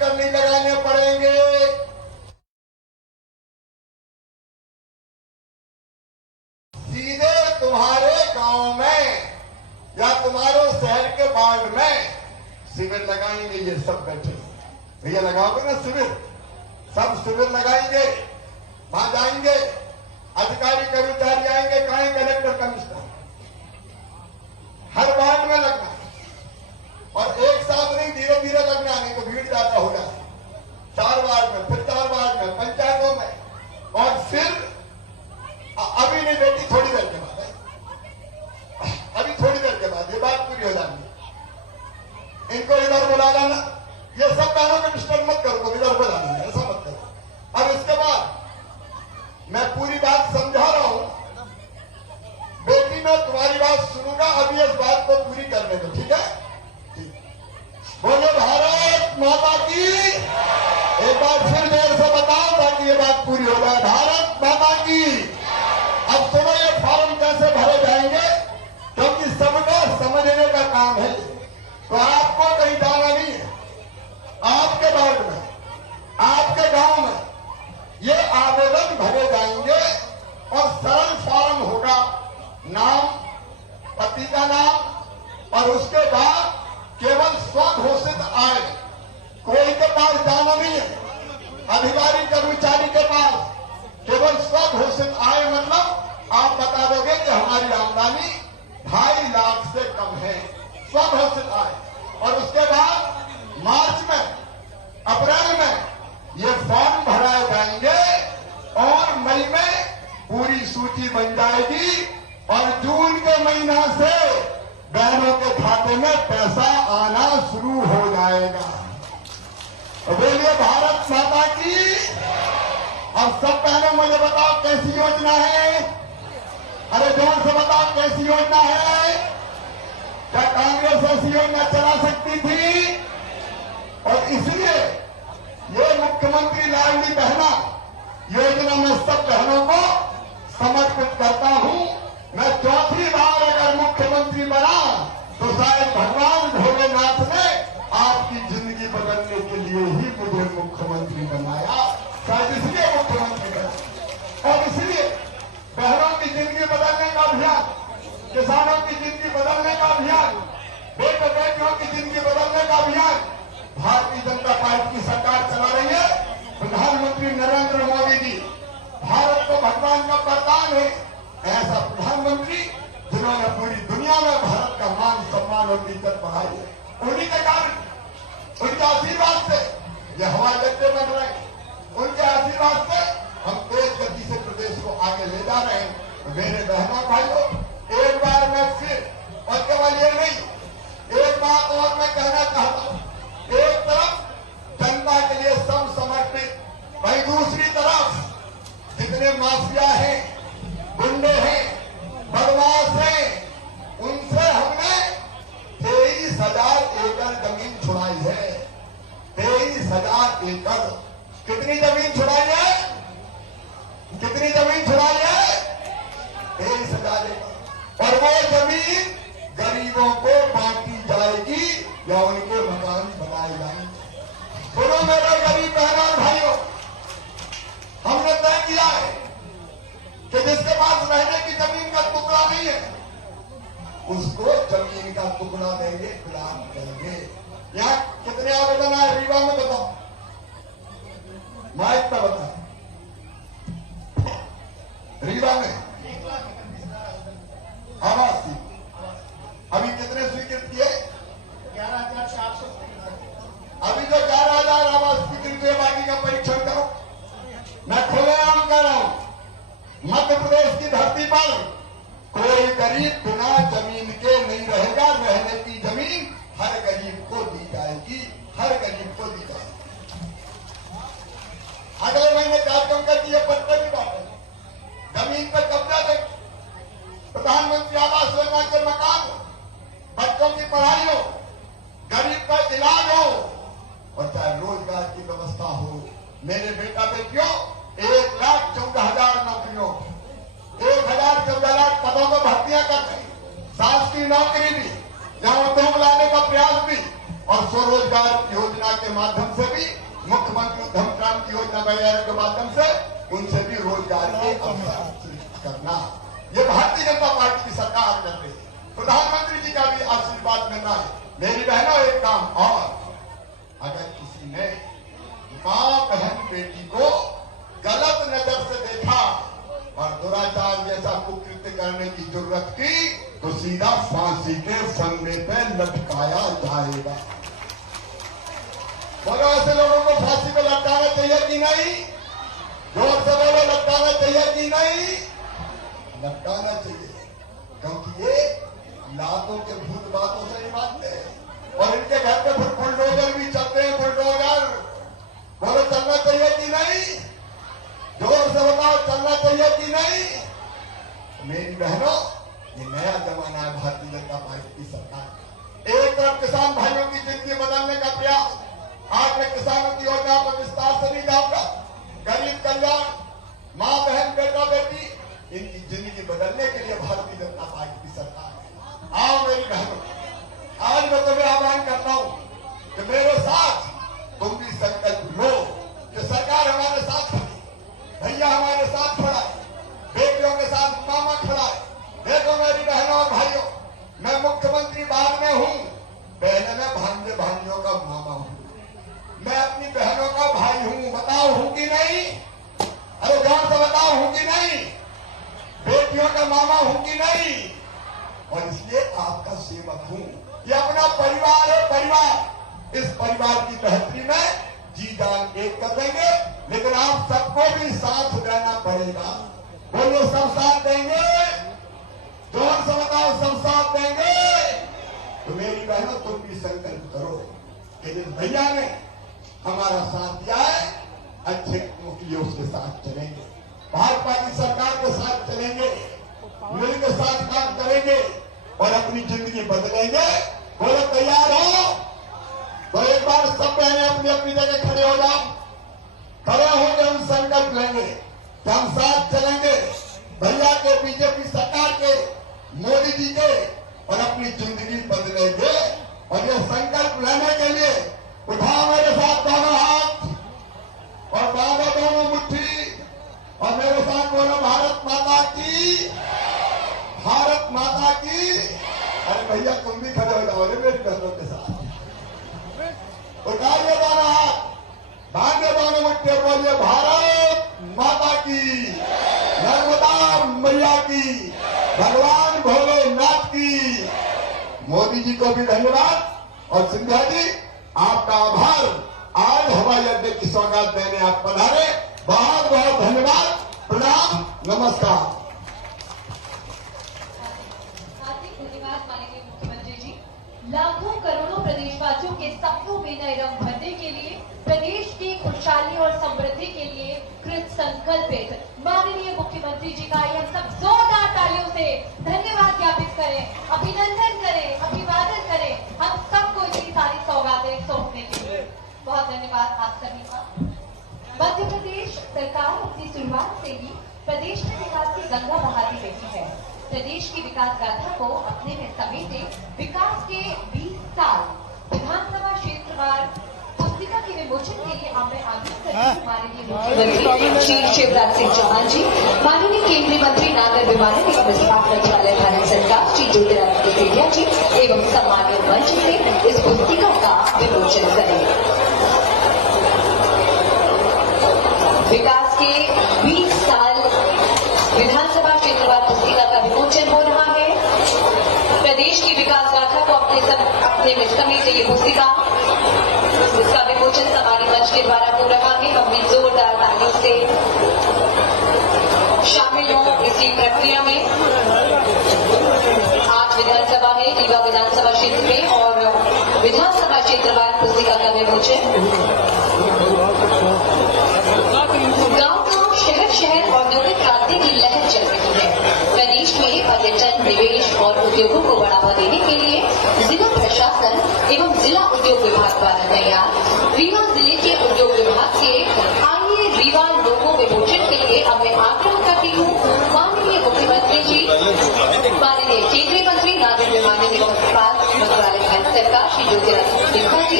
मीटर नहीं लगाने पड़ेंगे। सीधे तुम्हारे गांव में या तुम्हारे शहर के वार्ड में शिविर लगाएंगे। ये सब बैठे भैया लगाओगे ना शिविर, सब शिविर लगाएंगे। वहां जाएंगे, अधिकारी कर्मचारी आएंगे, कहें कलेक्टर कमिश्नर, हर वार्ड में लगना और एक साथ नहीं, धीरे धीरे लगना, नहीं तो भीड़ ज्यादा हो जाए। 4 वार्ड में, फिर 4 वार्ड में, पंचायतों में, और फिर अभी नहीं बेटी, थोड़ी देर के बाद, अभी थोड़ी देर के बाद ये बात पूरी हो जाएगी। इनको इधर बुला लाना, ये सब बहनों को डिस्टर्ब मत करो, तो इधर बुला लेना, ऐसा मत करो। अब इसके बाद मैं पूरी बात समझा रहा हूं बेटी, मैं तुम्हारी बात सुनूंगा, अभी इस बात को पूरी करने दो, ठीक है? बोलो भारत माता की। एक बार फिर देर से बताओ ताकि ये बात पूरी हो जाए। भारत माता की। अब सुनो, ये फॉर्म कैसे भरे जाएंगे, क्योंकि सबको समझने का काम है, तो आपको कहीं जाना नहीं है। आपके वार्ड में, आपके गांव में ये आवेदन भरे जाएंगे और सरल फॉर्म होगा, नाम, पति का नाम, और उसके बाद केवल स्वघोषित आय, कोई के पास जाना नहीं है, अधिकारी कर्मचारी के पास, केवल स्वघोषित आय मतलब आप बता दोगे कि हमारी आमदनी 2.5 लाख से कम है, स्वघोषित आय। और उसके बाद मार्च में, अप्रैल में ये फॉर्म भराए जाएंगे और मई में पूरी सूची बन जाएगी और जून के महीना से बहनों के खाते में पैसा आना शुरू हो जाएगा। बोलिए भारत माता की। अब सब बहनों मुझे बताओ कैसी योजना है, अरे जोर से बताओ कैसी योजना है। क्या कांग्रेस ऐसी योजना चला सकती थी? और इसलिए ये मुख्यमंत्री लाडली बहना योजना में सब बहनों को समर्पित करता हूं। मैं 4थी बार अगर मुख्यमंत्री बना तो शायद भगवान भोलेनाथ ने आपकी जिंदगी बदलने के लिए ही मुझे मुख्यमंत्री बनाया, शायद इसलिए मुख्यमंत्री बना। और इसलिए बहनों की जिंदगी बदलने का अभियान, किसानों की जिंदगी बदलने का अभियान, बेटे बेटियों की जिंदगी बदलने का अभियान भारतीय जनता पार्टी की सरकार चला रही है। प्रधानमंत्री नरेंद्र मोदी जी भारत को भगवान का वरदान है, ऐसा प्रधानमंत्री जिन्होंने पूरी दुनिया में भारत का मान सम्मान और इज्जत बढ़ाई है। उन्हीं के कारण, उनके आशीर्वाद से ये हवाई अड्डे बन रहे हैं, उनके आशीर्वाद से हम तेज गति से प्रदेश को आगे ले जा रहे हैं। मेरे बहनों भाइयों, एक बार मैं फिर, और केवल ये नहीं, एक बात और मैं कहना चाहता हूं। एक तरफ जनता के लिए सब समर्पित, वहीं दूसरी तरफ जितने माफिया हैं, गुंडे हैं, बदमाश हैं, उनसे हमने 23,000 एकड़ जमीन छुड़ाई है। 23,000 एकड़। कितनी जमीन छुड़ाई है? कितनी जमीन छुड़ाई है? 23,000 एकड़। और वो जमीन गरीबों को बांटी जाएगी या उनके मकान बनाए जाएंगे। सुनो मेरे गरीब बहनों और भाइयों, हमने तय किया है कि जिसके पास रहने की जमीन का टुकड़ा नहीं है उसको जमीन का टुकड़ा देंगे, प्रदान करेंगे। यहाँ कितने आवेदन आए रीवा में बताओ, माइक पे बताओ। रीवा में आवास थी, अभी कितने स्वीकृत किए? 11,400। अभी तो 11,000 आवास स्वीकृत हुए, बाकी का परीक्षण करो। मैं खुलेआम कह रहा हूं, मध्य प्रदेश की धरती पर कोई गरीब बिना जमीन के नहीं रहेगा। रहने की जमीन हर गरीब को दी जाएगी, हर गरीब को दी जाएगी। अगले महीने कार्यक्रम कर दिए, पट्टे भी बांटे, जमीन पर कब्जा दे, प्रधानमंत्री आवास योजना के मकान हो, बच्चों की पढ़ाई हो, गरीब का इलाज हो, और चाहे रोजगार की व्यवस्था हो। मेरे बेटा बेटियों, 1,14,000 नौकरियों, 1,14,000 पदों पर भर्तियां कर रहे हैं। शासकीय नौकरी भी, जहां उद्योग लाने का प्रयास भी, और स्वरोजगार योजना के माध्यम से भी, मुख्यमंत्री उद्यम क्रांति योजना वगैरह के माध्यम से उनसे भी रोजगार के अवसर सृजित करना, ये भारतीय जनता पार्टी की सरकार कर रही है। प्रधानमंत्री जी का भी आशीर्वाद लेना है। मेरी बहनों, एक काम और, अगर किसी ने मां बहन बेटी को गलत नजर से देखा और दुराचार जैसा कुकृत्य करने की जरूरत की, तो सीधा फांसी के फंदे पे लटकाया जाएगा। बोलो, ऐसे लोगों को फांसी पे लटकाना चाहिए कि नहीं? जोर से बोलो, लटकाना चाहिए कि नहीं? लटकाना चाहिए, क्योंकि ये लातों के भूत बातों से नहीं मानते, और इनके घर पे फिर बुलडोजर भी चलते हैं, बुलडोजर। बोलो, चलना चाहिए कि नहीं? जोर से बताओ, चलना चाहिए कि नहीं? मेरी बहनों, ये नया जमाना है भारतीय जनता पार्टी की सरकार। एक तरफ किसान भाइयों की जिंदगी बदलने का प्रयास, आज मैं किसानों की योजना पर विस्तार से नहीं जाऊंगा। गरीब कल्याण, मां बहन बेटा बेटी, इनकी जिंदगी बदलने के लिए भारतीय जनता पार्टी की सरकार है। आओ मेरी बहनों, आज मैं तुम्हें आह्वान करता हूं कि मेरे साथ तुम भी संकल्प लो कि सरकार हमारे साथ खड़ी, भैया हमारे साथ खड़ा है, बेटियों के साथ मामा खड़ा है। देखो मेरी बहनों और भाइयों, मैं मुख्यमंत्री बाद में हूं, पहले मैं भांजे भांजियों का मामा हूं, मैं अपनी बहनों का भाई हूं। बताओ, हूं कि नहीं? अरे जोर से बताओ, हूं कि नहीं? बेटियों का मामा हूं कि नहीं? और इसलिए आपका सेवक हूं। ये अपना परिवार है, परिवार। इस परिवार की बेहतरी में जी जान एक कर देंगे, लेकिन आप सबको भी साथ देना पड़ेगा। बोलो, सब साथ देंगे? जोर से बताओ, सब साथ देंगे? तो मेरी बहनों, तुम भी संकल्प करो कि जिस भैया ने हमारा साथ दिया है, अच्छे मुखियों के साथ चलेंगे, भाजपा की सरकार के साथ चलेंगे, मिलकर साथ काम करेंगे और अपनी जिंदगी बदलेंगे। बोलो, तैयार हो? तो एक बार सब बहने अपनी अपनी जगह खड़े हो जाओ। खड़े होकर हम संकल्प लेंगे कि हम साथ चलेंगे भैया के, बीजेपी सरकार के, मोदी जी के, और अपनी जिंदगी बदलेंगे। और ये संकल्प लेने के लिए उठाओ मेरे साथ दोनों हाथ और बांधो दोनों मुट्ठी और मेरे साथ बोलो, भारत माता की, भारत माता की। अरे भैया, तुम भी खड़े हो जाओ मेरी बहनों के साथ। उठाइए दोनों हाथ, बांधे दोनों मुट्ठी, बोलिए, भारत माता की, नर्मदा मैया की, भगवान भोलेनाथ की। मोदी जी को भी धन्यवाद, और सिंधिया जी, आपका आभार। आज हवाई अड्डे की सौगात देने आप पधारे, बहुत बहुत धन्यवाद। प्रणाम, नमस्कार। धन्यवाद माननीय मुख्यमंत्री जी। लाखों करोड़ों प्रदेशवासियों के सपनों में नए रंग भरने के लिए, प्रदेश की खुशहाली और समृद्धि के लिए कृत संकल्पित माननीय मुख्यमंत्री जी का यह सब जोरदार तालियों से धन्यवाद ज्ञापित करें, अभिनंदन करें, अभिवादन करें हम सबको इतनी सारी सौगातें सौंपने के लिए। बहुत धन्यवाद आप सभी का। मध्य प्रदेश सरकार अपनी शुरुआत से ही प्रदेश में विकास की गंगा बहाती रही है। प्रदेश की विकास गाथा को अपने में समेटे विकास के 20 साल विधानसभा क्षेत्रवार पुस्तिका के विमोचन के लिए मैं आग्रह करती हूँ माननीय मुख्यमंत्री श्री शिवराज सिंह चौहान जी, माननीय केंद्रीय मंत्री नागर विमानन एवं इस्पात मंत्रालय भारत सरकार श्री ज्योतिरादित्य सिंधिया जी एवं सम्मानित मंच से इस पुस्तिका का विमोचन करें। विकास के 20 साल विधानसभा क्षेत्रवार पुस्तिका का विमोचन हो रहा है। प्रदेश की विकास गाथा को अपने में समेटे ये पुस्तिका, इसका विमोचन समानी मंच के द्वारा हो रहा है। हम भी जोरदार तालियों से शामिल हों इसी प्रक्रिया में। आज विधानसभा में, रीवा विधानसभा क्षेत्र में और विधानसभा क्षेत्रवार पुस्तिका का विमोचन। गांव शहर शहर औद्योगिक क्रांति की लहर चल रही है। प्रदेश में पर्यटन, निवेश और उद्योगों को बढ़ावा देने के लिए जिला प्रशासन एवं जिला उद्योग विभाग द्वारा तैयार रीवा जिले के उद्योग विभाग के आइए रीवा लोगो विमोचन के लिए अब मैं आग्रह करती हूँ माननीय मुख्यमंत्री जी, माननीय केंद्रीय मंत्री नागर विमानन एवं इस्पात मंत्रालय भारत सरकार श्री ज्योतिरादित्य सिंधिया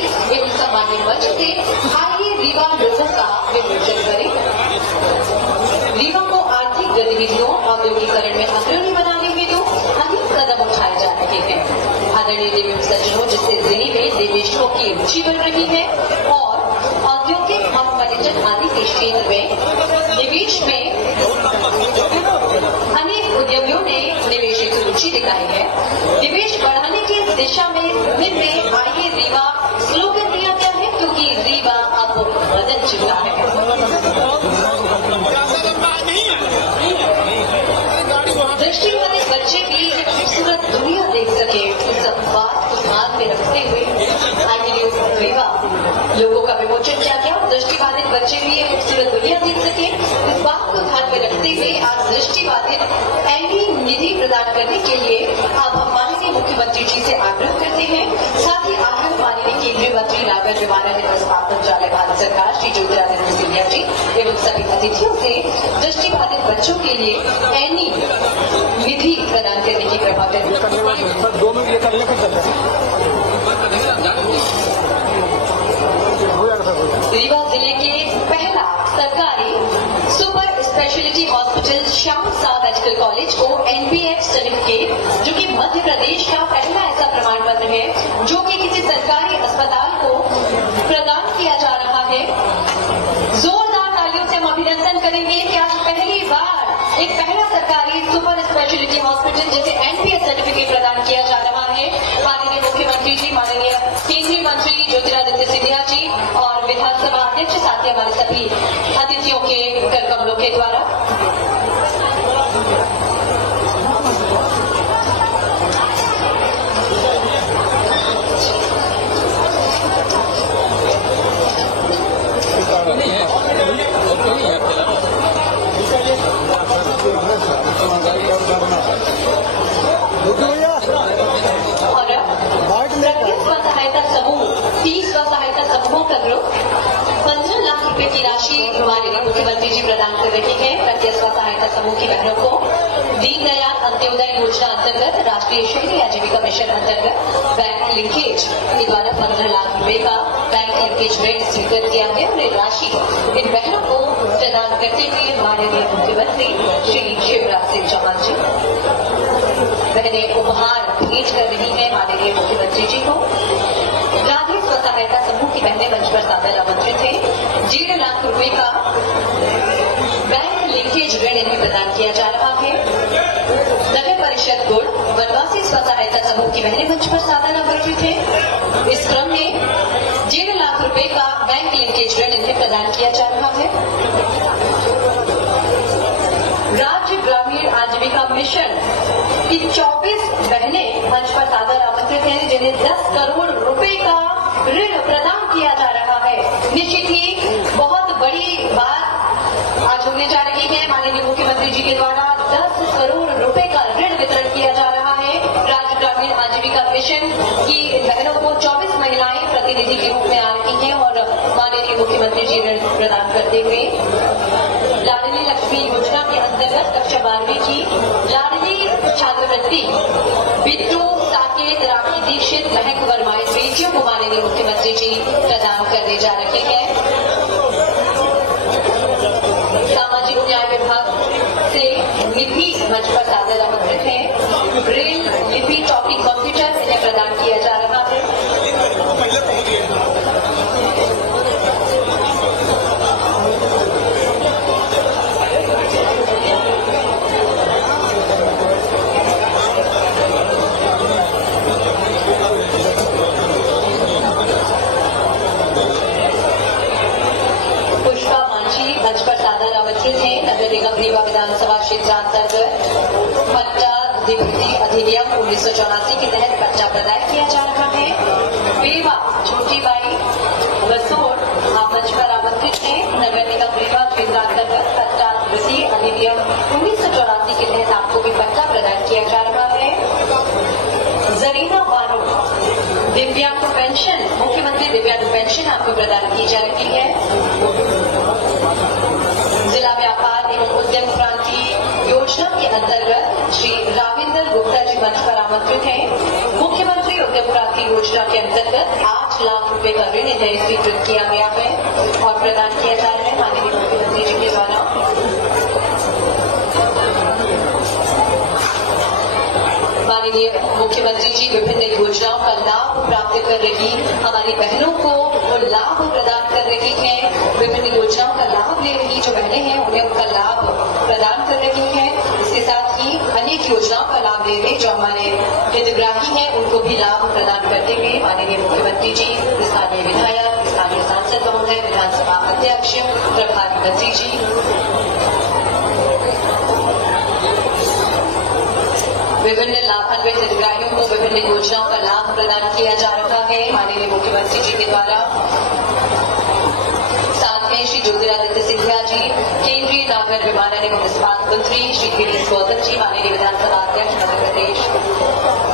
केंद्र में निवेश में अनेक उद्यमियों ने निवेश की रुचि दिखाई है। निवेश बढ़ाने की दिशा में में आइए रीवा स्लोगन दिया गया है, क्योंकि रीवा अब बदल चुका है। दृष्टिबाधित बच्चे भी एक खूबसूरत दुनिया देख सके, इस बात को ध्यान में रखते हुए आइए रीवा लोगों का विमोचन किया गया। दृष्टिबाधित बच्चे भी एक खूबसूरत दुनिया देख सके, इस बात को ध्यान में रखते हुए आज दृष्टिबाधित एंटी निधि प्रदान करने के लिए अब हम माननीय मुख्यमंत्री जी से आग्रह करते हैं। साथ ही आग्रह माननीय केंद्रीय मंत्री नागर विमानन ने प्रस्ताव मंत्रालय भारत सरकार श्री ज्योतिरादित्य सिंधिया जी एवं सभी अतिथियों से दृष्टिबाधित बच्चों के लिए एनी निधि प्रदान करने की प्रभावी रीवा जिले के पहला सरकारी super speciality hospital Shyam Sah medical college को NBH सर्टिफिकेट, जो कि मध्य प्रदेश का पहला ऐसा प्रमाण पत्र है जो कि किसी सरकारी अस्पताल को प्रदान किया जा रहा है। जोरदार तालियों से हम अभिनंदन करेंगे कि आज पहली बार एक पहला सरकारी सुपर स्पेशलिटी हॉस्पिटल जिसे NBH सर्टिफिकेट प्रदान किया जा रहा है। माननीय मुख्यमंत्री जी, माननीय केंद्रीय मंत्री ज्योतिरादित्य सिंधिया जी और विधानसभा अध्यक्ष, साथ ही हमारे सभी अतिथियों के कर कमलों के द्वारा और स्वसहायता समूह 30 स्वसहायता समूहों का ग्रुप 15 लाख रुपए की राशि माननीय मुख्यमंत्री जी प्रदान कर रहे हैं। प्रत्येक स्वसहायता समूह की बहनों को दीनदयाल अंत्योदय योजना अंतर्गत राष्ट्रीय शहरी आजीविका मिशन अंतर्गत बैंक लिंकेज के द्वारा 15 लाख रुपए का बैंक लिंकेज ऋण स्वीकृत किया गया और ये राशि इन बहनों को प्रदान करते हुए माननीय मुख्यमंत्री श्री शिवराज सिंह चौहान जी बहनें उपहार भेंट कर रही है माननीय मुख्यमंत्री जी को। राधे स्वसहायता समूह की बहनें मंच पर सादर आमंत्रित थे। 1.5 लाख रुपए का बैंक लिंकेज ऋण इन्हें प्रदान किया जा रहा है। नगर परिषद गुड़ वनवासी स्वसहायता समूह की बहनें मंच पर सादर आमंत्रित थे। इस क्रम में 1.5 लाख रुपए का बैंक लिंकेज ऋण इन्हें प्रदान किया जा रहा है। राज्य ग्रामीण आजीविका मिशन की 24 बहनें मंच पर सादर आमंत्रित हैं, जिन्हें 10 करोड़ रुपए का ऋण प्रदान किया जा रहा है। निश्चित ही बहुत बड़ी बात आज होने जा रही है। माननीय मुख्यमंत्री जी के द्वारा 10 करोड़ रुपए का ऋण वितरण किया जा रहा है। राज्य ग्रामीण आजीविका मिशन की बहनों को 24 महिलाएं प्रतिनिधि के रूप में आ रही हैं और माननीय मुख्यमंत्री जी ऋण प्रदान करते हुए लाडली लक्ष्मी योजना के अंतर्गत कक्षा 12वीं की लाडली छात्रवृत्ति बिट्टू साकेत, राखी दीक्षित, महक वर्मा इन बेटियों को माननीय मुख्यमंत्री जी प्रदान करने जा रहे हैं। सामाजिक न्याय विभाग से निधि मंच पर सादर आमंत्रित है। ब्रेल लिपि टॉकी कंप्यूटर इन्हें प्रदान किया जा रहा है। रीवा विधानसभा क्षेत्रांतर्गत पट्टा अधिनियम 1984 के तहत पट्टा प्रदान किया जा रहा है। बेवा छोटी बाई बसोड़ आप मंच पर आमंत्रित हैं। नगर निगम रीवा क्षेत्रांतर्गत पट्टा अधिनियम 1984 के तहत आपको भी पट्टा प्रदान किया जा रहा है। जरीना बानो दिव्यांग पेंशन, मुख्यमंत्री दिव्यांग पेंशन आपको प्रदान की जा रही है। जिला व्यापार एवं उद्यम क्रांति योजना के अंतर्गत श्री राविंदर गुप्ता जी मंच पर आमंत्रित हैं। मुख्यमंत्री उद्यम क्रांति योजना के अंतर्गत 8 लाख रुपए का ऋण इन्हें स्वीकृत किया गया है और प्रदान किया जा रहा है माननीय मुख्यमंत्री जी के द्वारा। माननीय मुख्यमंत्री जी विभिन्न योजनाओं का लाभ प्राप्त कार्य कर रही हमारी बहनों को वो लाभ प्रदान कर रही हैं, विभिन्न योजनाओं का लाभ ले रही जो बहनें हैं उन्हें उनका लाभ प्रदान कर रही हैं। इसके साथ ही अनेक योजनाओं का लाभ ले रहे जो हमारे हितग्राही हैं उनको भी लाभ प्रदान करते हुए माननीय मुख्यमंत्री जी, स्थानीय विधायक, स्थानीय सांसद महोदय, विधानसभा अध्यक्ष, प्रभारी मंत्री जी, विभिन्न लाभान्वित हितग्राहियों को विभिन्न योजनाओं का लाभ प्रदान किया जा रहा है माननीय मुख्यमंत्री जी के द्वारा। साथ में श्री ज्योतिरादित्य सिंधिया जी, केंद्रीय नागर विमानन एवं इस्पात मंत्री, श्री गिरीश गौतम जी, माननीय विधानसभा अध्यक्ष मध्य प्रदेश,